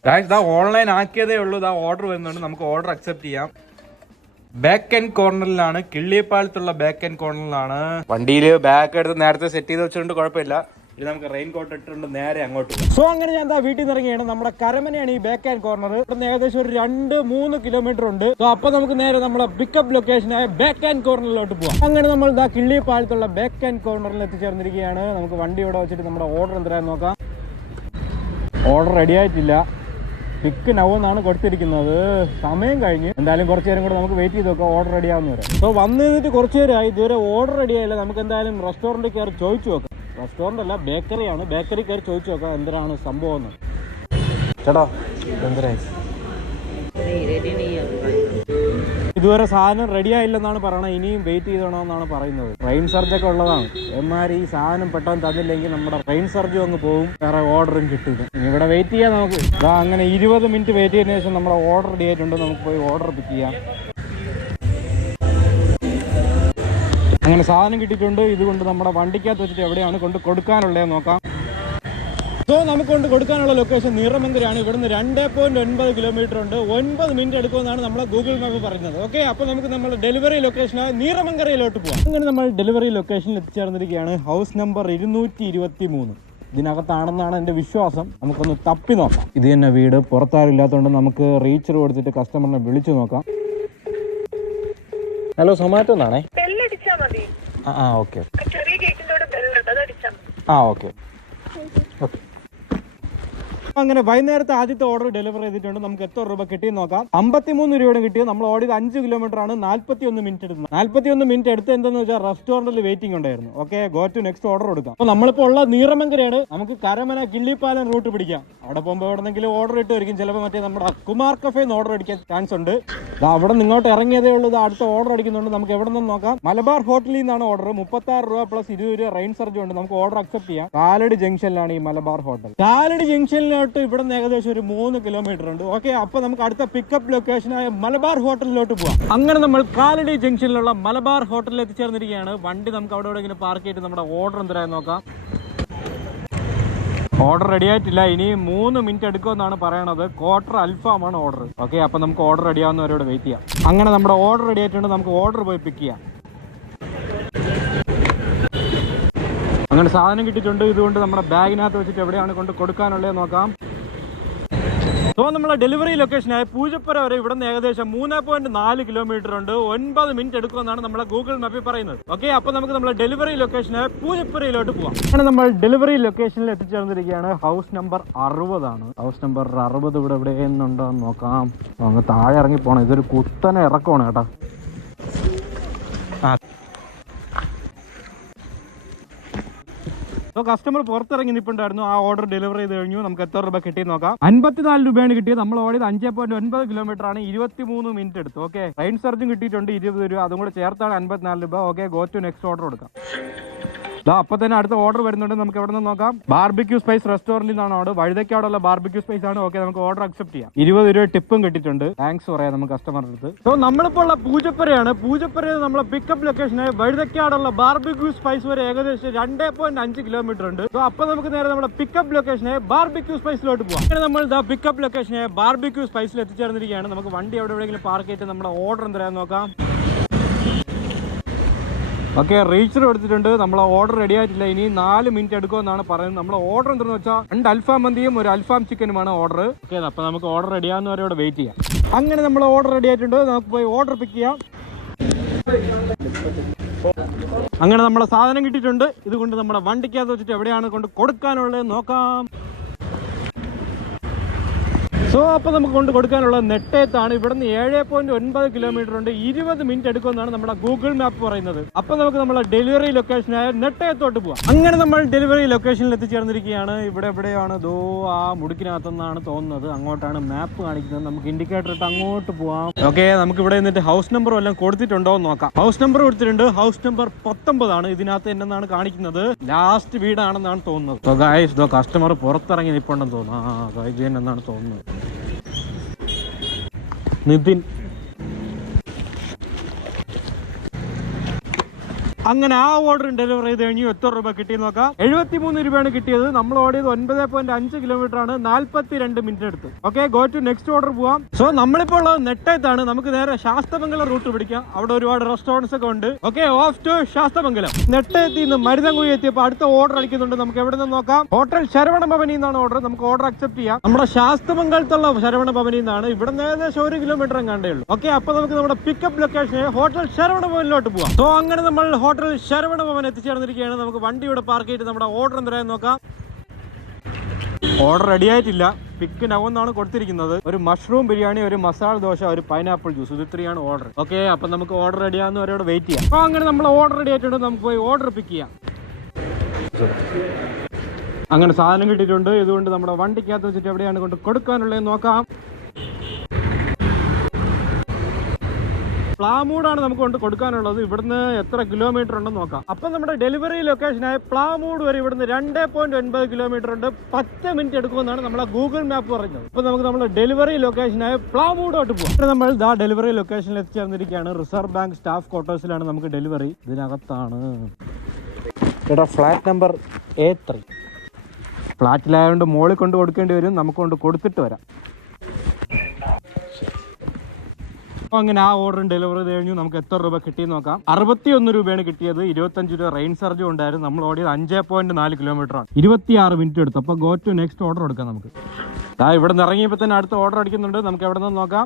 ഓൺലൈൻ ആക്കിയതേ ഉള്ളൂ. ഓർഡർ വരുന്നുണ്ട്. നമുക്ക് ഓർഡർ അക്സെപ്റ്റ് ചെയ്യാം. ബാക്ക് ആൻഡ് കോർണറിലാണ്, കിള്ളിയപ്പാലത്തുള്ള ബാക്ക് ആൻഡ് കോർണറിലാണ്. വണ്ടിയിൽ ബാക്ക് എടുത്ത് നേരത്തെ സെറ്റ് ചെയ്ത് വെച്ചിട്ടുണ്ട്, കുഴപ്പമില്ല. ഇത് നമുക്ക് റെയിൻ കോട്ട് ഇട്ടിട്ടുണ്ട് നേരെ അങ്ങോട്ട്. സോ അങ്ങനെ ഞാൻ വീട്ടിൽ നിന്ന് ഇറങ്ങിയാണ്. നമ്മുടെ കരമനയാണ് ഈ ബാക്ക് ആൻഡ് കോർണർ. ഇവിടുന്ന് ഏകദേശം ഒരു 2-3 കിലോമീറ്റർ ഉണ്ട്. സോ അപ്പൊ നമുക്ക് നേരെ നമ്മുടെ പിക്കപ്പ് ലൊക്കേഷനായ ബാക്ക് ആൻഡ് കോർണറിലോട്ട് പോവാം. അങ്ങനെ നമ്മൾ കിള്ളിയപ്പാലത്തുള്ള ബാക്ക് ആൻഡ് കോർണറിൽ എത്തിച്ചേർന്നിരിക്കുകയാണ്. നമുക്ക് വണ്ടി ഇവിടെ വെച്ചിട്ട് നമ്മുടെ ഓർഡർ എന്തായാലും നോക്കാം. ഓർഡർ റെഡി ആയിട്ടില്ല. പിക്ക് നൗ എന്നാണ് കൊടുത്തിരിക്കുന്നത്. സമയം കഴിഞ്ഞ്. എന്തായാലും കുറച്ച് നേരം കൂടെ നമുക്ക് വെയിറ്റ് ചെയ്ത് നോക്കാം ഓർഡർ റെഡി ആവുന്നവരെ. സോ വന്നു നിന്നിട്ട് കുറച്ച് നേരമായി, ഇതുവരെ ഓർഡർ റെഡി ആയില്ല. നമുക്ക് എന്തായാലും റെസ്റ്റോറൻറ്റിൽ കയറി ചോദിച്ചു നോക്കാം. റെസ്റ്റോറൻ്റ് അല്ല, ബേക്കറിയാണ്. ബേക്കറി കയറി ചോദിച്ചു നോക്കാം എന്തിനാണ് സംഭവം എന്ന്. ചേട്ടാ എന്തിനായി ഇതുവരെ സാധനം റെഡി ആയില്ലെന്നാണ് പറയണത്. ഇനിയും വെയിറ്റ് ചെയ്യണമെന്നാണ് പറയുന്നത്. റെയിൻ സർജൊക്കെ ഉള്ളതാണ്. എന്മാര് ഈ സാധനം പെട്ടെന്ന് തന്നില്ലെങ്കിൽ നമ്മുടെ റെയിൻ സർജും അങ്ങ് പോകും, വേറെ ഓർഡറും കിട്ടില്ല. ഇവിടെ വെയിറ്റ് ചെയ്യാം നമുക്ക്. അങ്ങനെ 20 മിനിറ്റ് വെയിറ്റ് ചെയ്തതിനു ശേഷം നമ്മുടെ ഓർഡർ റെഡി ആയിട്ടുണ്ട്. നമുക്ക് പോയി ഓർഡർ പിക്ക് ചെയ്യാം. അങ്ങനെ സാധനം കിട്ടിയിട്ടുണ്ട്. ഇതുകൊണ്ട് നമ്മുടെ വണ്ടിക്കകത്ത് വെച്ചിട്ട് എവിടെയാണ് കൊണ്ട് കൊടുക്കാനുള്ളത് നോക്കാം. സോ നമുക്ക് കൊണ്ട് കൊടുക്കാനുള്ള ലൊക്കേഷൻ നീറമംഗലയാണ്. ഇവിടുന്ന് 2.9 കിലോമീറ്റർ ഉണ്ട്. 9 മിനിറ്റ് എടുക്കുമെന്നാണ് നമ്മുടെ ഗൂഗിൾ മാപ്പ് പറയുന്നത്. ഓക്കെ, അപ്പോൾ നമുക്ക് നമ്മുടെ ഡെലിവറി ലൊക്കേഷനായ നീറമംഗലയിലോട്ട് പോകാം. അങ്ങനെ നമ്മൾ ഡെലിവറി ലൊക്കേഷനിൽ എത്തിച്ചേർന്നിരിക്കുകയാണ്. House number 223. ഇതിനകത്താണെന്നാണ് എൻ്റെ വിശ്വാസം. നമുക്കൊന്ന് തപ്പി നോക്കാം. ഇത് തന്നെ വീട്. പുറത്താരില്ലാത്തതുകൊണ്ട് നമുക്ക് റീച്ചർ കൊടുത്തിട്ട് കസ്റ്റമറിനെ വിളിച്ചു നോക്കാം. ഹലോ, സൊമാറ്റോ എന്നാണേ. Okay okay. അങ്ങനെ വൈകുന്നേരത്തെ ആദ്യത്തെ ഓർഡർ ഡെലിവർ ചെയ്തിട്ടുണ്ട്. നമുക്ക് എത്ര രൂപ കിട്ടിയെന്ന് നോക്കാം. 53 രൂപയുടെ കിട്ടിയത്. നമ്മൾ ഓടിയത് 5 കിലോമീറ്റർ ആണ്. 41 മിനിറ്റ് എടുത്തു. 41 മിനിറ്റ് എടുത്ത് എന്താന്ന് വെച്ചാൽ റെസ്റ്റോറന്റിൽ വെയിറ്റിംഗ് ഉണ്ടായിരുന്നു. Okay, go to next order കൊടുക്കാം. അപ്പോൾ നമ്മളിപ്പോൾ ഉള്ള നീറമംഗലയാണ്. നമുക്ക് കരമന കിള്ളിപ്പാലം റൂട്ട് പിടിക്കാം. അവിടെ പോകുമ്പോൾ എവിടെന്നെങ്കിലും ഓർഡർ ഇട്ടുമായിരിക്കും. ചിലപ്പോൾ മറ്റേ നമ്മുടെ കുമാർ കഫേന്ന് ഓർഡർ അടിക്കാൻ ചാൻസ് ഉണ്ട്. അവിടെ നിങ്ങോട്ട് ഇറങ്ങിയതേ ഉള്ളൂ. അടുത്ത ഓർഡർ അടിക്കുന്നുണ്ട്. നമുക്ക് എവിടെ നിന്ന് നോക്കാം. മലബാർ ഹോട്ടലിൽ നിന്നാണ് ഓർഡർ. 36 രൂപ പ്ലസ് 20 രൂപ റെയിൻ സർജ് ഉണ്ട്. നമുക്ക് ഓർഡർ അക്സെപ്റ്റ് ചെയ്യാം. കാലടി ജംഗ്ഷനിലാണ് ഈ മലബാർ ഹോട്ടൽ. കാലടി ജംഗ്ഷനിൽ ഇവിടെ നിന്ന് ഏകദേശം ഒരു 3 കിലോമീറ്റർ ഉണ്ട്. ഓക്കെ, അപ്പൊ നമുക്ക് അടുത്ത പിക്കപ്പ് ലൊക്കേഷനായ മലബാർ ഹോട്ടലിലോട്ട് പോവാം. അങ്ങനെ നമ്മൾ കാലടി ജംഗ്ഷനിലുള്ള മലബാർ ഹോട്ടലിൽ എത്തിച്ചേർന്നിരിക്കുകയാണ്. വണ്ടി നമുക്ക് അവിടെ ഇങ്ങനെ പാർക്ക് ചെയ്തിട്ട് നമ്മുടെ ഓർഡർ എന്തായാലും നോക്കാം. ഓർഡർ റെഡി ആയിട്ടില്ല. ഇനി 3 മിനിറ്റ് എടുക്കുമെന്നാണ് പറയണത്. Quarter അൽഫാമാണ് order. ഓക്കെ, അപ്പൊ നമുക്ക് ഓർഡർ റെഡി ആവുന്നവരോട് വെയിറ്റ് ചെയ്യാം. അങ്ങനെ നമ്മുടെ ഓർഡർ റെഡി ആയിട്ടുണ്ട്. നമുക്ക് ഓർഡർ പോയി പിക്ക് ചെയ്യാം. അങ്ങനെ സാധനം കിട്ടിയിട്ടുണ്ട്. ഇതുകൊണ്ട് നമ്മുടെ ബാഗിനകത്ത് വെച്ചിട്ട് എവിടെയാണ് കൊണ്ട് കൊടുക്കാനുള്ളത് നോക്കാം. സോ നമ്മളെ ഡെലിവറി ലൊക്കേഷനായ പൂജപ്പുര വരെ ഇവിടെ നിന്ന് ഏകദേശം 3.4 കിലോമീറ്റർ ഉണ്ട്. 9 മിനിറ്റ് എടുക്കുമെന്നാണ് നമ്മളെ ഗൂഗിൾ മാപ്പിൽ പറയുന്നത്. ഓക്കെ, അപ്പൊ നമുക്ക് നമ്മളെ ഡെലിവറി ലൊക്കേഷനായ പൂജപ്പുരയിലോട്ട് പോവാം. അങ്ങനെ നമ്മൾ ഡെലിവറി ലൊക്കേഷനിൽ എത്തിച്ചേർന്നിരിക്കുകയാണ്. ഹൗസ് നമ്പർ 60 ആണ്. ഹൗസ് നമ്പർ 60 ഇവിടെ എവിടെയെന്നുണ്ടോ എന്ന് നോക്കാം. അങ്ങ് താഴെ ഇറങ്ങി പോകണം. ഇതൊരു കുത്തനെ ഇറക്കമാണ് കേട്ടോ. കസ്റ്റമർ പുറത്തിറങ്ങി നിൽപ്പുണ്ടായിരുന്നു. ആ ഓർഡർ ഡെലിവറി ചെയ്ത് കഴിഞ്ഞു. നമുക്ക് എത്ര രൂപ കിട്ടി നോക്കാം. 54 രൂപയാണ് കിട്ടിയത്. നമ്മൾ ഓടിയത് 5.9 കിലോമീറ്റർ ആണ്. 23 മിനിറ്റ് എടുത്തു. ഓക്കെ, റെയിൻ സർജും കിട്ടിയിട്ടുണ്ട് 20 രൂപ. അതും കൂടെ ചേർത്താണ് 54 രൂപ. Okay, go to next order കൊടുക്കാം. അപ്പൊ തന്നെ അടുത്ത ഓർഡർ വരുന്നുണ്ട്. നമുക്ക് എവിടെ നിന്ന് നോക്കാം. ബാർബിക്യൂ സ്പൈസ് റെസ്റ്റോറന്റിൽ നിന്നാണ് ഓർഡർ. വഴുതയ്ക്കാടുള്ള ബാർബിക്യൂ സ്പൈസ് ആണ്. ഓക്കെ, നമുക്ക് ഓർഡർ അക്സെപ്റ്റ് ചെയ്യാം. 20 രൂപ ടിപ്പും കിട്ടിയിട്ടുണ്ട്. താങ്ക്സ് പറയാം നമുക്ക് കസ്റ്റമറുടെ അടുത്ത്. സോ നമ്മളിപ്പോൾ ഉള്ള പൂജപ്പുരയാണ്. പൂജപ്പുരയിൽ നമ്മളെ പിക്കപ്പ് ലൊക്കേഷനായി വഴുതയ്ക്കാടുള്ള ബാർബിക്യൂ സ്പൈസ് വരെ ഏകദേശം 2.5 കിലോമീറ്റർ ഉണ്ട്. സോ അപ്പൊ നമുക്ക് നേരെ നമ്മുടെ പിക്കപ്പ് ലൊക്കേഷനായ ബാർബിക്യൂ സ്പൈസിലോട്ട് പോകാം. അങ്ങനെ നമ്മൾ പിക്കപ്പ് ലൊക്കേഷനായ ബാർബിക്യൂ സ്പൈസിൽ എത്തിച്ചേർന്നിരിക്കുകയാണ്. നമുക്ക് വണ്ടി എവിടെയെങ്കിലും പാർക്ക് ചെയ്തിട്ട് നമ്മുടെ ഓർഡർ എന്തായാലും നോക്കാം. ഓക്കെ, റീച്ചർ എടുത്തിട്ടുണ്ട്. നമ്മളെ ഓർഡർ റെഡി ആയിട്ടില്ല, ഇനി 4 മിനിറ്റ് എടുക്കുമെന്നാണ് പറയുന്നത്. നമ്മളെ ഓർഡർ എന്താണെന്ന് വെച്ചാൽ 2 അൽഫാം മന്തിയും 1 അൽഫാം ചിക്കനുമാണ് ഓർഡർ. ഓക്കെ, അപ്പോൾ നമുക്ക് ഓർഡർ റെഡി ആകുന്നവരോട് വെയിറ്റ് ചെയ്യാം. അങ്ങനെ നമ്മൾ ഓർഡർ റെഡി ആയിട്ടുണ്ട്, നമുക്ക് പോയി ഓർഡർ പിക്ക് ചെയ്യാം. അങ്ങനെ നമ്മളെ സാധനം കിട്ടിയിട്ടുണ്ട്. ഇതുകൊണ്ട് നമ്മുടെ വണ്ടിക്കകത്ത് വെച്ചിട്ട് എവിടെയാണ് കൊണ്ട് കൊടുക്കാനുള്ളത് നോക്കാം. സോ അപ്പോൾ നമുക്ക് കൊണ്ട് കൊടുക്കാനുള്ളത് നെട്ടയത്താണ്. ഇവിടുന്ന് 7.9 കിലോമീറ്റർ ഉണ്ട്, 20 മിനിറ്റ് എടുക്കുമെന്നാണ് നമ്മുടെ ഗൂഗിൾ മാപ്പ് പറയുന്നത്. അപ്പോൾ നമുക്ക് നമ്മളെ ഡെലിവറി ലൊക്കേഷനായ നെട്ടയത്തോട്ട് പോവാം. അങ്ങനെ നമ്മൾ ഡെലിവറി ലൊക്കേഷനിൽ എത്തിച്ചേർന്നിരിക്കുകയാണ്. ഇവിടെ എവിടെയാണ് ദോ ആ മുടുക്കിനകത്തെന്നാണ് തോന്നുന്നത്, അങ്ങോട്ടാണ് മാപ്പ് കാണിക്കുന്നത്. നമുക്ക് ഇൻഡിക്കേറ്റർ ഇട്ട് അങ്ങോട്ട് പോവാം. ഓക്കെ, നമുക്ക് ഇവിടെ നിന്നിട്ട് ഹൗസ് നമ്പറും എല്ലാം കൊടുത്തിട്ടുണ്ടോ എന്ന് നോക്കാം. ഹൗസ് നമ്പർ കൊടുത്തിട്ടുണ്ട്, ഹൗസ് നമ്പർ 19 ആണ്. ഇതിനകത്ത് എന്നാണ് കാണിക്കുന്നത്, ലാസ്റ്റ് വീടാണെന്നാണ് തോന്നുന്നത്. സോ ഗൈസ്, ദോ കസ്റ്റമർ പുറത്തിറങ്ങി നിൽപ്പുണ്ടെന്ന് തോന്നുന്നു. ഗൈജൻ എന്നാണ് തോന്നുന്നത്, നിതിൻ. അങ്ങനെ ആ ഓർഡർ ഡെലിവറി ചെയ്ത് കഴിഞ്ഞു. എത്ര രൂപ കിട്ടി നോക്കാം. 73 രൂപയാണ് കിട്ടിയത്. നമ്മൾ ഓടിയത് 9.5 കിലോമീറ്റർ ആണ്, 42 മിനിറ്റ് എടുത്തു. Okay, go to next order പോവാം. സോ നമ്മളിപ്പോൾ ഉള്ളത് നെട്ടയത്താണ്. നമുക്ക് നേരെ ശാസ്തമംഗലം റൂട്ട് പിടിക്കാം. അവിടെ ഒരുപാട് റെസ്റ്റോറൻറ്റ്സ് ഒക്കെ ഉണ്ട്. Okay, off to Sasthamangalam. നെട്ടയത്തിൽ നിന്ന് മരുതൻകുഴി എത്തിയപ്പോൾ അടുത്ത ഓർഡർ അടിക്കുന്നുണ്ട്. നമുക്ക് എവിടെ നിന്ന് നോക്കാം. ഹോട്ടൽ ശരവണ ഭവനിൽ നിന്നാണ് ഓർഡർ. നമുക്ക് ഓർഡർ അക്സെപ്റ്റ് ചെയ്യാം. നമ്മുടെ ശാസ്തമംഗലത്തുള്ള ശരവണ ഭവനിൽ നിന്നാണ്. ഇവിടെ ഏകദേശം 1 കിലോമീറ്റർ കണ്ടേ ഉള്ളൂ. ഓക്കെ, അപ്പൊ നമുക്ക് നമ്മുടെ പിക്കപ്പ് ലൊക്കേഷൻ ഹോട്ടൽ ശരവണ ഭവനിലോട്ട് പോവാം. സോ അങ്ങനെ നമ്മൾ ഹോട്ടൽ ശരവണ ഭവൻ എത്തിച്ചേർന്നിരിക്കുകയാണ്. നമുക്ക് വണ്ടി ഇവിടെ പാർക്ക് ചെയ്തിട്ട് നമ്മുടെ ഓർഡർ എന്തായാലും നോക്കാം. ഓർഡർ റെഡി ആയിട്ടില്ല, പിക്ക് നൗ എന്നാണ് കൊടുത്തിരിക്കുന്നത്. ഒരു മഷ്റൂം ബിരിയാണി, ഒരു മസാല ദോശ, ഒരു പൈനാപ്പിൾ ജ്യൂസ്, ഇത് 3 ആണ് ഓർഡർ. ഓക്കെ, അപ്പൊ നമുക്ക് ഓർഡർ റെഡി ആവുന്നവരോട് വെയിറ്റ് ചെയ്യാം. അപ്പൊ അങ്ങനെ നമ്മൾ ഓർഡർ റെഡി ആയിട്ടുണ്ട്, നമുക്ക് പോയി ഓർഡർ പിക്ക് ചെയ്യാം. അങ്ങനെ സാധനം കിട്ടിയിട്ടുണ്ട്. ഇതുകൊണ്ട് നമ്മുടെ വണ്ടിക്കകത്ത് വെച്ചിട്ട് എവിടെയാണ് കൊണ്ട് കൊടുക്കാനുള്ളത് നോക്കാം. പ്ലാമൂടാണ് നമുക്ക് കൊണ്ട് കൊടുക്കാനുള്ളത്. ഇവിടുന്ന് എത്ര കിലോമീറ്റർ ഉണ്ടെന്ന് നോക്കാം. അപ്പൊ നമ്മുടെ ഡെലിവറി ലൊക്കേഷനായ പ്ലാമൂട് വരെ ഇവിടുന്ന് 2.9 കിലോമീറ്റർ ഉണ്ട്, 10 മിനിറ്റ് എടുക്കുമെന്നാണ് നമ്മളെ ഗൂഗിൾ മാപ്പ് പറയുന്നത്. അപ്പൊ നമുക്ക് നമ്മുടെ ഡെലിവറി ലൊക്കേഷനായ പ്ലാമൂടോട്ട് പോകാം. നമ്മൾ ഇതാ ഡെലിവറി ലൊക്കേഷനിൽ എത്തിച്ചേർന്നിരിക്കുകയാണ്. റിസർവ് ബാങ്ക് സ്റ്റാഫ് ക്വാർട്ടേഴ്സിലാണ് നമുക്ക് ഡെലിവറി. ഇതിനകത്താണ് ഇവിടെ ഫ്ലാറ്റ് നമ്പർ A3. ഫ്ലാറ്റിലായതുകൊണ്ട് മോളിൽ കൊണ്ട് കൊടുക്കേണ്ടി വരും, നമുക്ക് കൊണ്ട് കൊടുത്തിട്ട് വരാം. അങ്ങനെ ആ ഓർഡർ ഡെലിവറി ചെയ്ത് കഴിഞ്ഞു. നമുക്ക് എത്ര രൂപ കിട്ടിയെന്ന് നോക്കാം. 61 രൂപയാണ് കിട്ടിയത്. 25 രൂപ റെയിൻ ചാർജും ഉണ്ടായിരുന്നു. നമ്മൾ ഓടിയത് 5.4 കിലോമീറ്റർ ആണ്, 26 മിനിറ്റ് എടുത്തു. അപ്പോൾ ഗോ ടു നെക്സ്റ്റ് ഓർഡർ എടുക്കാം. നമുക്ക് ഇവിടെ നിന്ന് ഇറങ്ങിയപ്പോൾ തന്നെ അടുത്ത ഓർഡർ അടിക്കുന്നുണ്ട്. നമുക്ക് എവിടെ നിന്ന് നോക്കാം.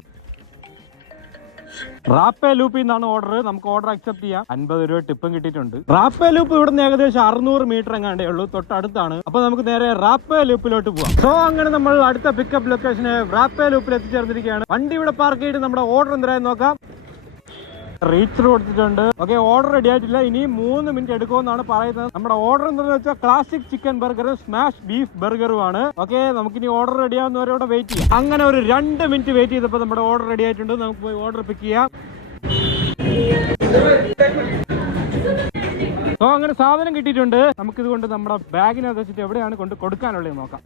റാപ്പേ ലൂപ്പിൽ നിന്നാണ് ഓർഡർ. നമുക്ക് ഓർഡർ അക്സെപ്റ്റ് ചെയ്യാം. 50 രൂപ ടിപ്പും കിട്ടിയിട്ടുണ്ട്. റാപ്പേ ലൂപ്പ് ഇവിടുന്ന് ഏകദേശം 600 മീറ്റർ എങ്ങാണ്ടേ ഉള്ളൂ, തൊട്ടടുത്താണ്. അപ്പൊ നമുക്ക് നേരെ റാപ്പേ ലൂപ്പിലോട്ട് പോവാം. സോ അങ്ങനെ നമ്മൾ അടുത്ത പിക്കപ്പ് ലൊക്കേഷന് റാപ്പേ ലൂപ്പിൽ എത്തിച്ചേർന്നിരിക്കുകയാണ്. വണ്ടി ഇവിടെ പാർക്ക് ചെയ്തിട്ട് നമ്മുടെ ഓർഡർ എന്തായാലും നോക്കാം. റീച്ചർ കൊടുത്തിട്ടുണ്ട്. ഓക്കെ, ഓർഡർ റെഡി ആയിട്ടില്ല, ഇനി 3 മിനിറ്റ് എടുക്കുമെന്നാണ് പറയുന്നത്. നമ്മുടെ ഓർഡർ എന്താണെന്ന് വെച്ചാൽ ക്ലാസിക് ചിക്കൻ ബർഗറും സ്മാഷ് ബീഫ് ബർഗറും ആണ്. ഓക്കെ, നമുക്കിനി ഓർഡർ റെഡി ആവുന്നവരോടെ വെയിറ്റ് ചെയ്യാം. അങ്ങനെ ഒരു 2 മിനിറ്റ് വെയിറ്റ് ചെയ്തപ്പോൾ നമ്മുടെ ഓർഡർ റെഡി ആയിട്ടുണ്ട്. നമുക്ക് പോയി ഓർഡർ പിക്ക് ചെയ്യാം. സോ അങ്ങനെ സാധനം കിട്ടിയിട്ടുണ്ട്. നമുക്കിതുകൊണ്ട് നമ്മുടെ ബാഗിനകത്ത് വെച്ചിട്ട് എവിടെയാണ് കൊണ്ട് കൊടുക്കാനുള്ളത് നോക്കാം.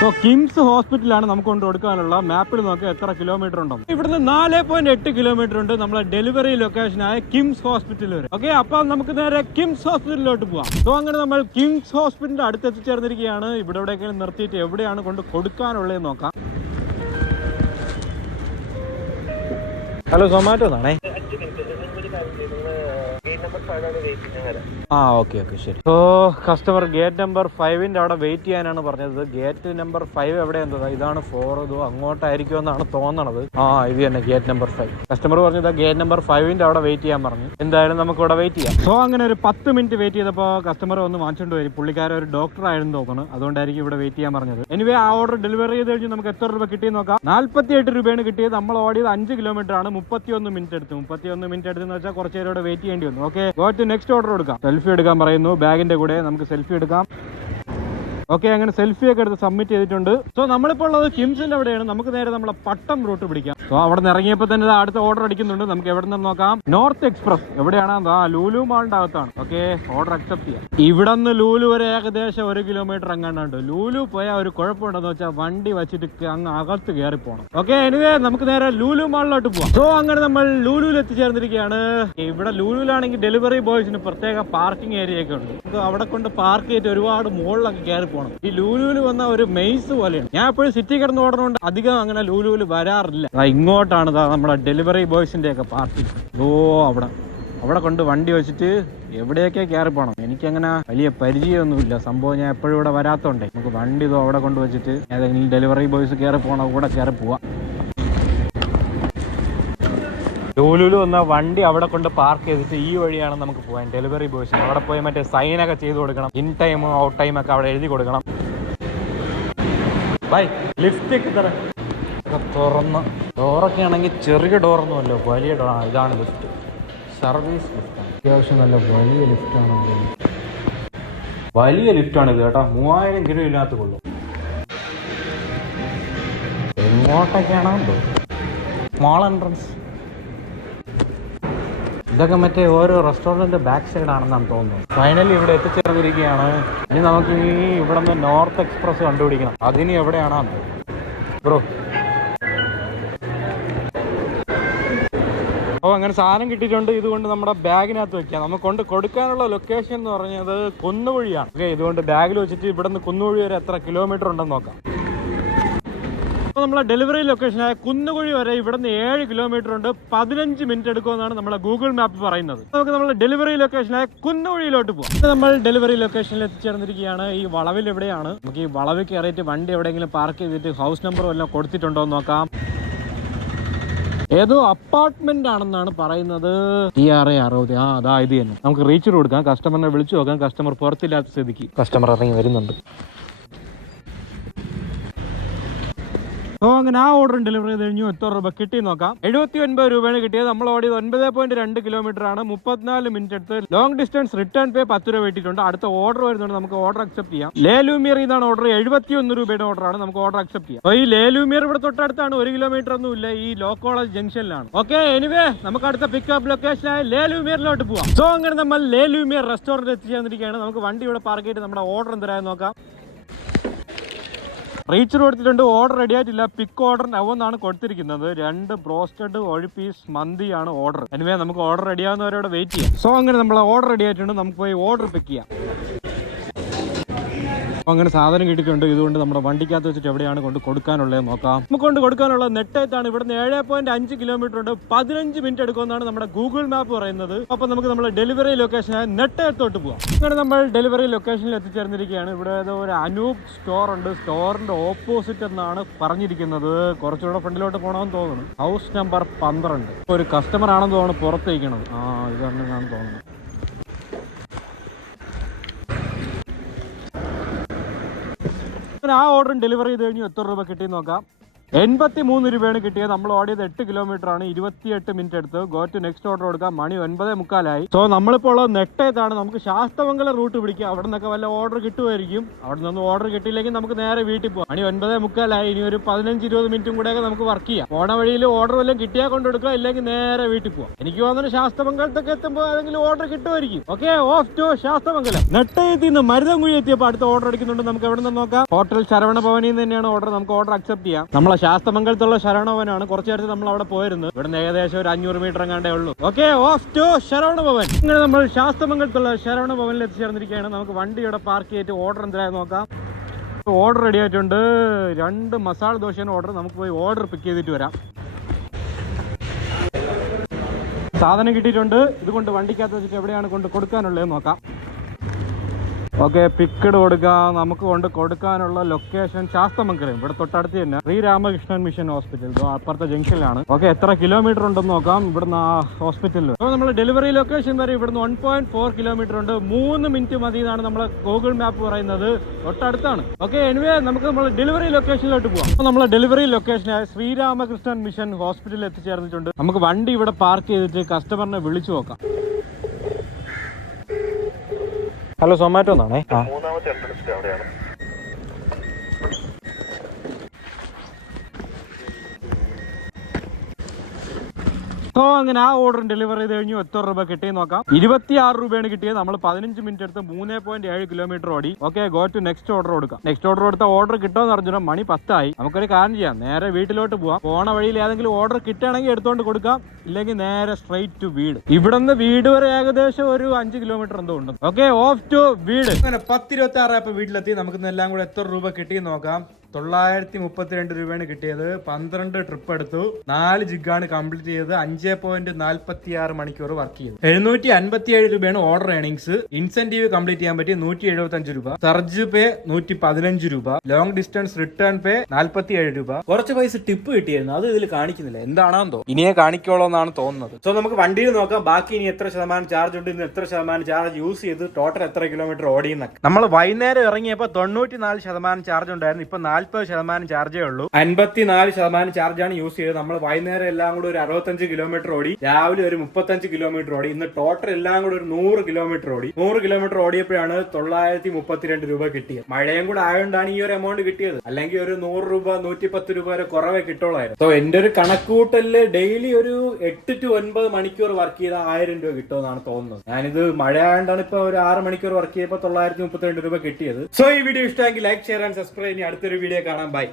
സോ കിംസ് ഹോസ്പിറ്റലാണ് നമുക്ക് കൊണ്ട് കൊടുക്കാനുള്ള. മാപ്പിൽ നോക്കി എത്ര കിലോമീറ്റർ ഉണ്ടോ. ഇവിടുന്ന് 4.8 കിലോമീറ്റർ ഉണ്ട് നമ്മളെ ഡെലിവറി ലൊക്കേഷനായ കിംസ് ഹോസ്പിറ്റൽ വരെ. ഓക്കെ, അപ്പൊ നമുക്ക് നേരെ കിംസ് ഹോസ്പിറ്റലിലോട്ട് പോവാം. സോ അങ്ങനെ നമ്മൾ കിംസ് ഹോസ്പിറ്റലിന്റെ അടുത്ത് എത്തിച്ചേർന്നിരിക്കുകയാണ്. ഇവിടെ എവിടെയെങ്കിലും നിർത്തിയിട്ട് എവിടെയാണ് കൊണ്ട് കൊടുക്കാനുള്ളത് നോക്കാം. ഹലോ, സൊമാറ്റോ എന്നാണേ. ഓക്കെ ശരി. സോ കസ്റ്റമർ ഗേറ്റ് നമ്പർ 5 അവിടെ വെയിറ്റ് ചെയ്യാനാണ് പറഞ്ഞത്. ഗേറ്റ് നമ്പർ 5 എവിടെ എന്താ, ഇതാണ് 4, ഇതോ അങ്ങോട്ടായിരിക്കും എന്നാണ് തോന്നണത്. ഇത് തന്നെ ഗേറ്റ് നമ്പർ 5. കസ്റ്റമർ പറഞ്ഞത് ഗേറ്റ് നമ്പർ 5 അവിടെ വെയിറ്റ് ചെയ്യാൻ പറഞ്ഞു. എന്തായാലും നമുക്ക് ഇവിടെ വെയിറ്റ് ചെയ്യാം. സോ അങ്ങനെ ഒരു 10 മിനിറ്റ് വെയിറ്റ് ചെയ്തപ്പോൾ കസ്റ്റമർ ഒന്ന് വാങ്ങിച്ചുകൊണ്ട് വരും. പുള്ളിക്കാരൻ ഒരു ഡോക്ടർ ആയിരുന്നു തോന്നുന്നു, അതുകൊണ്ടായിരിക്കും ഇവിടെ വെയിറ്റ് ചെയ്യാൻ പറഞ്ഞത്. എനിവേ ആ ഓർഡർ ഡെലിവറി ചെയ്ത് കഴിഞ്ഞ് നമുക്ക് എത്ര രൂപ കിട്ടിയെന്ന് നോക്കാം. 48 രൂപയാണ് കിട്ടിയത്. നമ്മൾ ഓടിയത് 5 കിലോമീറ്റർ ആണ്, 31 മിനിറ്റ് എടുത്തു. 31 മിനിറ്റ് എടുത്തെന്ന് വെച്ചാൽ കുറച്ച് നേരം ഇവിടെ വെയിറ്റ് ചെയ്യേണ്ടി വന്നു. Okay, go to next order എടുക്കാം. സെൽഫി എടുക്കാൻ പറയുന്നു ബാഗിന്റെ കൂടെ. നമുക്ക് സെൽഫി എടുക്കാം. ഓക്കെ, അങ്ങനെ സെൽഫി ഒക്കെ എടുത്ത് സബ്മിറ്റ് ചെയ്തിട്ടുണ്ട്. സോ നമ്മളിപ്പോൾ ഉള്ളത് കിംസിന്റെ അവിടെയാണ്. നമുക്ക് നേരെ നമ്മളെ പട്ടം റൂട്ട് പിടിക്കാം. സോ അവിടെ നിന്ന് ഇറങ്ങിയപ്പോൾ തന്നെ അടുത്ത ഓർഡർ അടിക്കുന്നുണ്ട്. നമുക്ക് എവിടെ നിന്ന് നോക്കാം. നോർത്ത് എക്സ്പ്രസ് എവിടെയാണ്? ലൂലു മാളിന്റെ അകത്താണ്. ഓക്കെ, ഓർഡർ അക്സെപ്റ്റ് ചെയ്യാം. ഇവിടെ നിന്ന് ലൂലു വരെ ഏകദേശം 1 കിലോമീറ്റർ അങ്ങാണ്ടുണ്ട്. ലൂലു പോയാൽ ഒരു കുഴപ്പമുണ്ടെന്ന് വെച്ചാൽ വണ്ടി വെച്ചിട്ട് അങ്ങ് അകത്ത് കയറി പോകണം. ഓക്കെ, എനിവേ നമുക്ക് നേരെ ലൂലു മാളിലോട്ട് പോവാം. സോ അങ്ങനെ നമ്മൾ ലൂലുവിൽ എത്തിച്ചേർന്നിരിക്കുകയാണ്. ഇവിടെ ലൂലുവിലാണെങ്കിൽ ഡെലിവറി ബോയ്സിന് പ്രത്യേക പാർക്കിംഗ് ഏരിയ ഒക്കെ ഉണ്ട്. അവിടെ കൊണ്ട് പാർക്ക് ചെയ്തിട്ട് ഒരുപാട് മുകളിലൊക്കെ കയറി പോകണം. പോകണം. ഈ ലൂലുവിൽ വന്ന ഒരു മെയ്സ് പോലെയാണ്. ഞാൻ എപ്പോഴും സിറ്റി കിടന്ന് ഓടുന്നതുകൊണ്ട് അധികം അങ്ങനെ ലൂലുവിൽ വരാറില്ല. ഇങ്ങോട്ടാണ് നമ്മുടെ ഡെലിവറി ബോയ്സിന്റെ ഒക്കെ പാർട്ടി. അവിടെ കൊണ്ട് വണ്ടി വെച്ചിട്ട് എവിടെയൊക്കെ കയറി പോകണം. എനിക്കങ്ങനെ വലിയ പരിചയമൊന്നുമില്ല സംഭവം. ഞാൻ എപ്പോഴും ഇവിടെ വരാത്തോണ്ടേ നമുക്ക് വണ്ടി അവിടെ കൊണ്ട് വെച്ചിട്ട് ഏതെങ്കിലും ഡെലിവറി ബോയ്സ് കയറി പോകണം, കൂടെ കയറി പോവാം. ലൂലുവിൽ വന്ന വണ്ടി അവിടെ കൊണ്ട് പാർക്ക് ചെയ്തിട്ട് ഈ വഴിയാണ് നമുക്ക് പോകാൻ. ഡെലിവറി ബോയ്സിന് അവിടെ പോയി മറ്റേ സൈനൊക്കെ ചെയ്ത് കൊടുക്കണം. ഇൻ ടൈമും ഔട്ട് ടൈം ഒക്കെ അവിടെ എഴുതി കൊടുക്കണം. ബൈ ലിഫ്റ്റ് ഒക്കെ തുറന്ന് ഡോറൊക്കെ ആണെങ്കിൽ ചെറിയ ഡോറൊന്നുമല്ലോ, വലിയ ഡോർ. ഇതാണ് ലിഫ്റ്റ്, സർവീസ് ലിഫ്റ്റാണ്. അത്യാവശ്യം നല്ല വലിയ ലിഫ്റ്റാണിത് കേട്ടോ. 3000 കിലോ ഇല്ലാത്ത കൊള്ളും. എങ്ങോട്ടൊക്കെയാണോ സ്മോൾ എൻട്രൻസ്. ഇതൊക്കെ മറ്റേ ഓരോ റെസ്റ്റോറൻറ്റിൻ്റെ ബാക്ക് സൈഡ് ആണെന്നാണ് തോന്നുന്നത്. ഫൈനലി ഇവിടെ എത്തിച്ചേർന്നിരിക്കുകയാണ്. ഇനി നമുക്ക് ഇവിടെ നിന്ന് നോർത്ത് എക്സ്പ്രസ് കണ്ടുപിടിക്കണം. അതിന് എവിടെയാണോ ബ്രോ? അപ്പോൾ അങ്ങനെ സാധനം കിട്ടിയിട്ടുണ്ട്. ഇതുകൊണ്ട് നമ്മുടെ ബാഗിനകത്ത് വെക്കാം. നമുക്ക് കൊണ്ട് കൊടുക്കാനുള്ള ലൊക്കേഷൻ എന്ന് പറഞ്ഞത് കുന്നുകുഴിയാണ്. ഓക്കെ, ഇതുകൊണ്ട് ബാഗിൽ വെച്ചിട്ട് ഇവിടെ നിന്ന് കുന്നുകുഴി വരെ എത്ര കിലോമീറ്റർ ഉണ്ടെന്ന് നോക്കാം. അപ്പോൾ നമ്മളെ ഡെലിവറി ലൊക്കേഷനായ കുന്നുകുഴി വരെ ഇവിടെ നിന്ന് 7 കിലോമീറ്റർ ഉണ്ട്. 15 മിനിറ്റ് എടുക്കുമെന്നാണ് നമ്മളെ ഗൂഗിൾ മാപ്പ് പറയുന്നത്. നമുക്ക് നമ്മുടെ ഡെലിവറി ലൊക്കേഷനായ കുന്നുകുഴിയിലോട്ട് പോകാം. നമ്മൾ ഡെലിവറി ലൊക്കേഷനിൽ എത്തിച്ചേർന്നിരിക്കുകയാണ്. ഈ വളവിൽ എവിടെയാണ്. നമുക്ക് ഈ വളവിൽ കയറിയിട്ട് വണ്ടി എവിടെയെങ്കിലും പാർക്ക് ചെയ്തിട്ട് ഹൗസ് നമ്പർ വല്ലതും കൊടുത്തിട്ടുണ്ടോ എന്ന് നോക്കാം. ഏതോ അപ്പാർട്ട്മെന്റ് ആണെന്നാണ് പറയുന്നത്. TRA 60. അതാ ഇത് തന്നെ. നമുക്ക് റീച്ച് കൊടുക്കാം. കസ്റ്റമറിനെ വിളിച്ചു നോക്കാം. കസ്റ്റമർ പുറത്തില്ലാത്ത സ്ഥിതിക്ക് കസ്റ്റമർ ഇറങ്ങി വരുന്നുണ്ട്. അങ്ങനെ ആ ഓർഡർ ഡെലിവറി ചെയ്ത് കഴിഞ്ഞു. എത്ര രൂപ കിട്ടി നോക്കാം. 79 രൂപയാണ് കിട്ടിയത്. നമ്മൾ ഓടിയത് 9.2 കിലോമീറ്റർ ആണ്. 34 മിനിറ്റ് എടുത്ത്. ലോങ് ഡിസ്റ്റൻസ് റിട്ടേൺ പേ 10 രൂപ ഇട്ടിട്ടുണ്ട്. അടുത്ത ഓർഡർ വരുന്നുണ്ട്. നമുക്ക് ഓർഡർ അക്സെപ്റ്റ് ചെയ്യാം. ലേലൂമിയർ ഇതാണ് ഓർഡർ. 71 രൂപയുടെ ഓർഡറാണ്. നമുക്ക് ഓർഡർ അക്സെപ്റ്റ് ചെയ്യാം. അപ്പോൾ ഈ ലേലൂമിയർ ഇവിടെ തൊട്ടടുത്താണ്. 1 കിലോമീറ്റർ ഒന്നും ഇല്ല. ഈ ലോ കോളേജ് ജംഗ്ഷനിലാണ്. ഓക്കെ, എനിവേ നമുക്ക് അടുത്ത പിക്കപ്പ് ലൊക്കേഷനായ ലേലൂമിയറിലോട്ട് പോവാം. സോ അങ്ങനെ നമ്മൾ ലേലൂമിയർ റെസ്റ്റോറന്റ് എത്തിച്ചേർന്നിരിക്കുകയാണ്. നമുക്ക് വണ്ടി ഇവിടെ പാർക്ക് ചെയ്തിട്ട് നമ്മുടെ ഓർഡർ എന്തരായെന്ന് നോക്കാം. റീച്ച് കൊടുത്തിട്ടുണ്ട്. ഓർഡർ റെഡി ആയിട്ടില്ല. പിക്ക് ഓർഡർ നവെന്നാണ് കൊടുത്തിരിക്കുന്നത്. 2 ബ്രോസ്റ്റഡ് 1 പീസ് മന്തിയാണ് ഓർഡർ. എനിവേ നമുക്ക് ഓർഡർ റെഡി ആവുന്നവരോട് വെയിറ്റ് ചെയ്യാം. സോ അങ്ങനെ നമ്മൾ ഓർഡർ റെഡി ആയിട്ടുണ്ട്. നമുക്ക് പോയി ഓർഡർ പിക്ക് ചെയ്യാം. അങ്ങനെ സാധനം കിട്ടിയിട്ടുണ്ട്. ഇതുകൊണ്ട് നമ്മുടെ വണ്ടിക്കകത്ത് വെച്ചിട്ട് എവിടെയാണ് കൊണ്ട് കൊടുക്കാനുള്ളത് നോക്കാം. നമുക്ക് കൊണ്ട് കൊടുക്കാനുള്ളത് നെട്ടയത്താണ്. ഇവിടുന്ന് 7.5 കിലോമീറ്റർ ഉണ്ട്. 15 മിനിറ്റ് എടുക്കുമെന്നാണ് നമ്മുടെ ഗൂഗിൾ മാപ്പ് പറയുന്നത്. അപ്പോൾ നമുക്ക് നമ്മുടെ ഡെലിവറി ലൊക്കേഷനായ നെട്ടയത്തോട്ട് പോകാം. അങ്ങനെ നമ്മൾ ഡെലിവറി ലൊക്കേഷനിൽ എത്തിച്ചേർന്നിരിക്കുകയാണ്. ഇവിടെ ഒരു അനൂപ് സ്റ്റോർ ഉണ്ട്. സ്റ്റോറിന്റെ ഓപ്പോസിറ്റ് എന്നാണ് പറഞ്ഞിരിക്കുന്നത്. കുറച്ചുകൂടെ ഫ്രണ്ടിലോട്ട് പോകണമെന്ന് തോന്നുന്നു. House number 12. ഒരു കസ്റ്റമർ ആണെന്ന് തോന്നുന്നു പുറത്തേക്കണത്. ഇതാണെന്നാണ് തോന്നുന്നത്. ആ ഓർഡർ ഡെലിവറി ചെയ്ത് കഴിഞ്ഞു. എത്ര രൂപ കിട്ടിയെന്ന് നോക്കാം. 83 രൂപയാണ് കിട്ടിയത്. നമ്മൾ ഓടിയത് 8 കിലോമീറ്റർ ആണ്. 28 മിനിറ്റ് എടുത്ത്. ഗോ ടു നെക്സ്റ്റ് ഓർഡർ കൊടുക്കാം. മണി 9:45. സോ നമ്മളിപ്പോൾ ഉള്ളത് നെട്ടയത്താണ്. നമുക്ക് ശാസ്തമംഗലം റൂട്ട് പിടിക്കാം. അവിടെ നിന്നൊക്കെ വല്ല ഓർഡർ കിട്ടുമായിരിക്കും. അവിടെ നിന്ന് ഓർഡർ കിട്ടിയില്ലെങ്കിൽ നമുക്ക് നേരെ വീട്ടിൽ പോകാം. മണി 9:45. ഇനി ഒരു 15-20 മിനിറ്റും കൂടെയൊക്കെ നമുക്ക് വർക്ക് ചെയ്യാം. പോണ വഴിയിൽ ഓർഡർ വല്ലതും കിട്ടിയാൽ കൊണ്ടെടുക്കുക, ഇല്ലെങ്കിൽ നേരെ വീട്ടിൽ പോകാം. എനിക്ക് തോന്നുന്നു ശാസ്തമംഗലത്തൊക്കെ എത്തുമ്പോൾ ഏതെങ്കിലും ഓർഡർ കിട്ടുമായിരിക്കും. Okay, off to Sasthamangalam. നെട്ടയത്തിൽ നിന്ന് മരുതൻകുഴി എത്തിയപ്പോൾ അടുത്ത ഓർഡർ അടിക്കുന്നുണ്ട്. നമുക്ക് എവിടെ നിന്ന് നോക്കാം. ഹോട്ടൽ ശരവണ ഭവനിൽ നിന്ന് തന്നെയാണ് ഓർഡർ. നമുക്ക് ഓർഡർ അക്സെപ്റ്റ് ചെയ്യാം. നമ്മളെ ശാസ്തമംഗലത്തുള്ള ശരവണഭവനാണ്. കുറച്ചു നേരത്തെ നമ്മൾ അവിടെ പോയിരുന്നു. ഇവിടുന്ന് ഏകദേശം ഒരു 500 മീറ്റർ എങ്ങാണ്ടേ ഉള്ളൂ. Okay, off to Saravana Bhavan. ഇങ്ങനെ നമ്മൾ ശാസ്തമംഗലത്തുള്ള ശരവണഭവനിൽ എത്തിച്ചേർന്നിരിക്കുകയാണ്. നമുക്ക് വണ്ടി ഇവിടെ പാർക്ക് ചെയ്തിട്ട് ഓർഡർ എന്തായാലും നോക്കാം. ഓർഡർ റെഡി ആയിട്ടുണ്ട്. 2 മസാല ദോശയാണ് ഓർഡർ. നമുക്ക് പോയി ഓർഡർ പിക്ക് ചെയ്തിട്ട് വരാം. സാധനം കിട്ടിയിട്ടുണ്ട്. ഇതുകൊണ്ട് വണ്ടിക്കകത്ത് വെച്ചിട്ട് എവിടെയാണ് കൊണ്ട് കൊടുക്കാനുള്ളത് നോക്കാം. ഓക്കെ, പിക്കഡ് കൊടുക്കാം. നമുക്ക് കൊണ്ട് കൊടുക്കാനുള്ള ലൊക്കേഷൻ ശാസ്തമംഗലം. ഇവിടെ തൊട്ടടുത്ത് തന്നെ ശ്രീരാമകൃഷ്ണൻ മിഷൻ ഹോസ്പിറ്റൽ. അപ്പുറത്തെ ജംഗ്ഷനിലാണ്. ഓക്കെ, എത്ര കിലോമീറ്റർ ഉണ്ടെന്ന് നോക്കാം ഇവിടുന്ന് ആ ഹോസ്പിറ്റലിൽ. അപ്പോൾ നമ്മൾ ഡെലിവറി ലൊക്കേഷൻ വരെ ഇവിടുന്ന് 1.4 കിലോമീറ്റർ ഉണ്ട്. 3 മിനിറ്റ് മതി എന്നാണ് നമ്മളെ ഗൂഗിൾ മാപ്പ് പറയുന്നത്. തൊട്ടടുത്താണ്. ഓക്കെ, എനിവേ നമുക്ക് നമ്മൾ ഡെലിവറി ലൊക്കേഷനിലോട്ട് പോകാം. അപ്പോൾ നമ്മളെ ഡെലിവറി ലൊക്കേഷനായ ശ്രീരാമകൃഷ്ണൻ മിഷൻ ഹോസ്പിറ്റലിൽ എത്തിച്ചേർന്നിട്ടുണ്ട്. നമുക്ക് വണ്ടി ഇവിടെ പാർക്ക് ചെയ്തിട്ട് കസ്റ്റമറിനെ വിളിച്ചു നോക്കാം. ഹലോ, സൊമാറ്റോ എന്നാണേ. സോ അങ്ങനെ ആ ഓർഡർ ഡെലിവർ ചെയ്ത് കഴിഞ്ഞു. എത്ര രൂപ കിട്ടിയെന്ന് നോക്കാം. 26 രൂപയാണ് കിട്ടിയത്. നമ്മൾ 15 മിനിറ്റ് എടുത്ത് 3.7 കിലോമീറ്റർ ഓടി. Okay, go to next order കൊടുക്കാം. നെക്സ്റ്റ് ഓർഡർ കൊടുത്ത ഓർഡർ കിട്ടുമെന്ന് പറഞ്ഞാൽ മണി 10 ആയി. നമുക്കൊരു കാര്യം ചെയ്യാം, നേരെ വീട്ടിലോട്ട് പോവാം. പോണ വഴിയിൽ ഏതെങ്കിലും ഓർഡർ കിട്ടുകയാണെങ്കിൽ എടുത്തോണ്ട് കൊടുക്കാം, ഇല്ലെങ്കിൽ നേരെ സ്ട്രൈറ്റ് ടു വീട്. ഇവിടെ നിന്ന് വീട് വരെ ഏകദേശം ഒരു 5 കിലോമീറ്റർ എന്തോ ഉണ്ട്. ഓക്കെ, ഓഫ് ടു വീട്. അങ്ങനെ 10:26 ആയപ്പോ വീട്ടിലെത്തി. നമുക്ക് എല്ലാം കൂടെ എത്ര രൂപ കിട്ടിയെന്ന് നോക്കാം. 932 രൂപയാണ് കിട്ടിയത്. 12 ട്രിപ്പ് എടുത്തു, 4 ജിഗാണ് കംപ്ലീറ്റ് ചെയ്തത്. 5.46 മണിക്കൂർ വർക്ക് ചെയ്തു. 757 രൂപയാണ് ഓർഡർ ഏണിങ്സ്. ഇൻസെന്റീവ് കംപ്ലീറ്റ് ചെയ്യാൻ പറ്റി 175 രൂപ. സർജ് പേ 115 രൂപ. ലോങ് ഡിസ്റ്റൻസ് റിട്ടേൺ പേ 47 രൂപ. കുറച്ച് പൈസ ടിപ്പ് കിട്ടിയിരുന്നു, അത് ഇതിൽ കാണിക്കുന്നില്ല. എന്താണെന്ന് തോന്നുന്നു, ഇനിയെ കാണിക്കോളൂ എന്നാണ് തോന്നുന്നത്. സോ നമുക്ക് വണ്ടിയിൽ നോക്കാം, ബാക്കി ഇനി എത്ര ശതമാനം ചാർജ് ഉണ്ട്, ഇന്ന് എത്ര ശതമാനം ചാർജ് യൂസ് ചെയ്ത് ടോട്ടൽ എത്ര കിലോമീറ്റർ ഓടിയെന്നൊക്കെ. നമ്മൾ വൈകുന്നേരം ഇറങ്ങിയപ്പോൾ 94% ചാർജ് ഉണ്ടായിരുന്നു. ഇപ്പൊ 40% ചാർജേ ഉള്ളൂ. 54% ചാർജാണ് യൂസ് ചെയ്തത്. നമ്മൾ വൈകുന്നേരം എല്ലാം കൂടെ ഒരു 65 കിലോമീറ്റർ ഓടി, രാവിലെ ഒരു 35 കിലോമീറ്റർ ഓടി. ഇന്ന് ടോട്ടൽ എല്ലാം കൂടെ ഒരു 100 കിലോമീറ്റർ ഓടി. 100 കിലോമീറ്റർ ഓടിയപ്പോഴാണ് 932 രൂപ കിട്ടിയത്. മഴയും കൂടെ ആയതുകൊണ്ടാണ് ഈ ഒരു എമൗണ്ട് കിട്ടിയത്. അല്ലെങ്കിൽ ഒരു 100 രൂപ 110 രൂപ വരെ കുറവേ കിട്ടുള്ളായിരുന്നു. സോ എന്റെ ഒരു കണക്കൂട്ടലില് ഡെയിലി ഒരു 8 to 9 മണിക്കൂർ വർക്ക് ചെയ്താൽ 1000 രൂപ കിട്ടുമെന്നാണ് തോന്നുന്നത്. ഞാനിത് മഴ ആയതുകൊണ്ടാണ് ഇപ്പൊ ഒരു 6 മണിക്കൂർ വർക്ക് ചെയ്തപ്പോൾ 932 രൂപ കിട്ടിയത്. സോ ഈ വീഡിയോ ഇഷ്ടമെങ്കിൽ ലൈക്ക്, ഷെയർ ആൻഡ് സബ്സ്ക്രൈബ്. ഇനി അടുത്തൊരു വീഡിയോ കാണാം. ബൈ.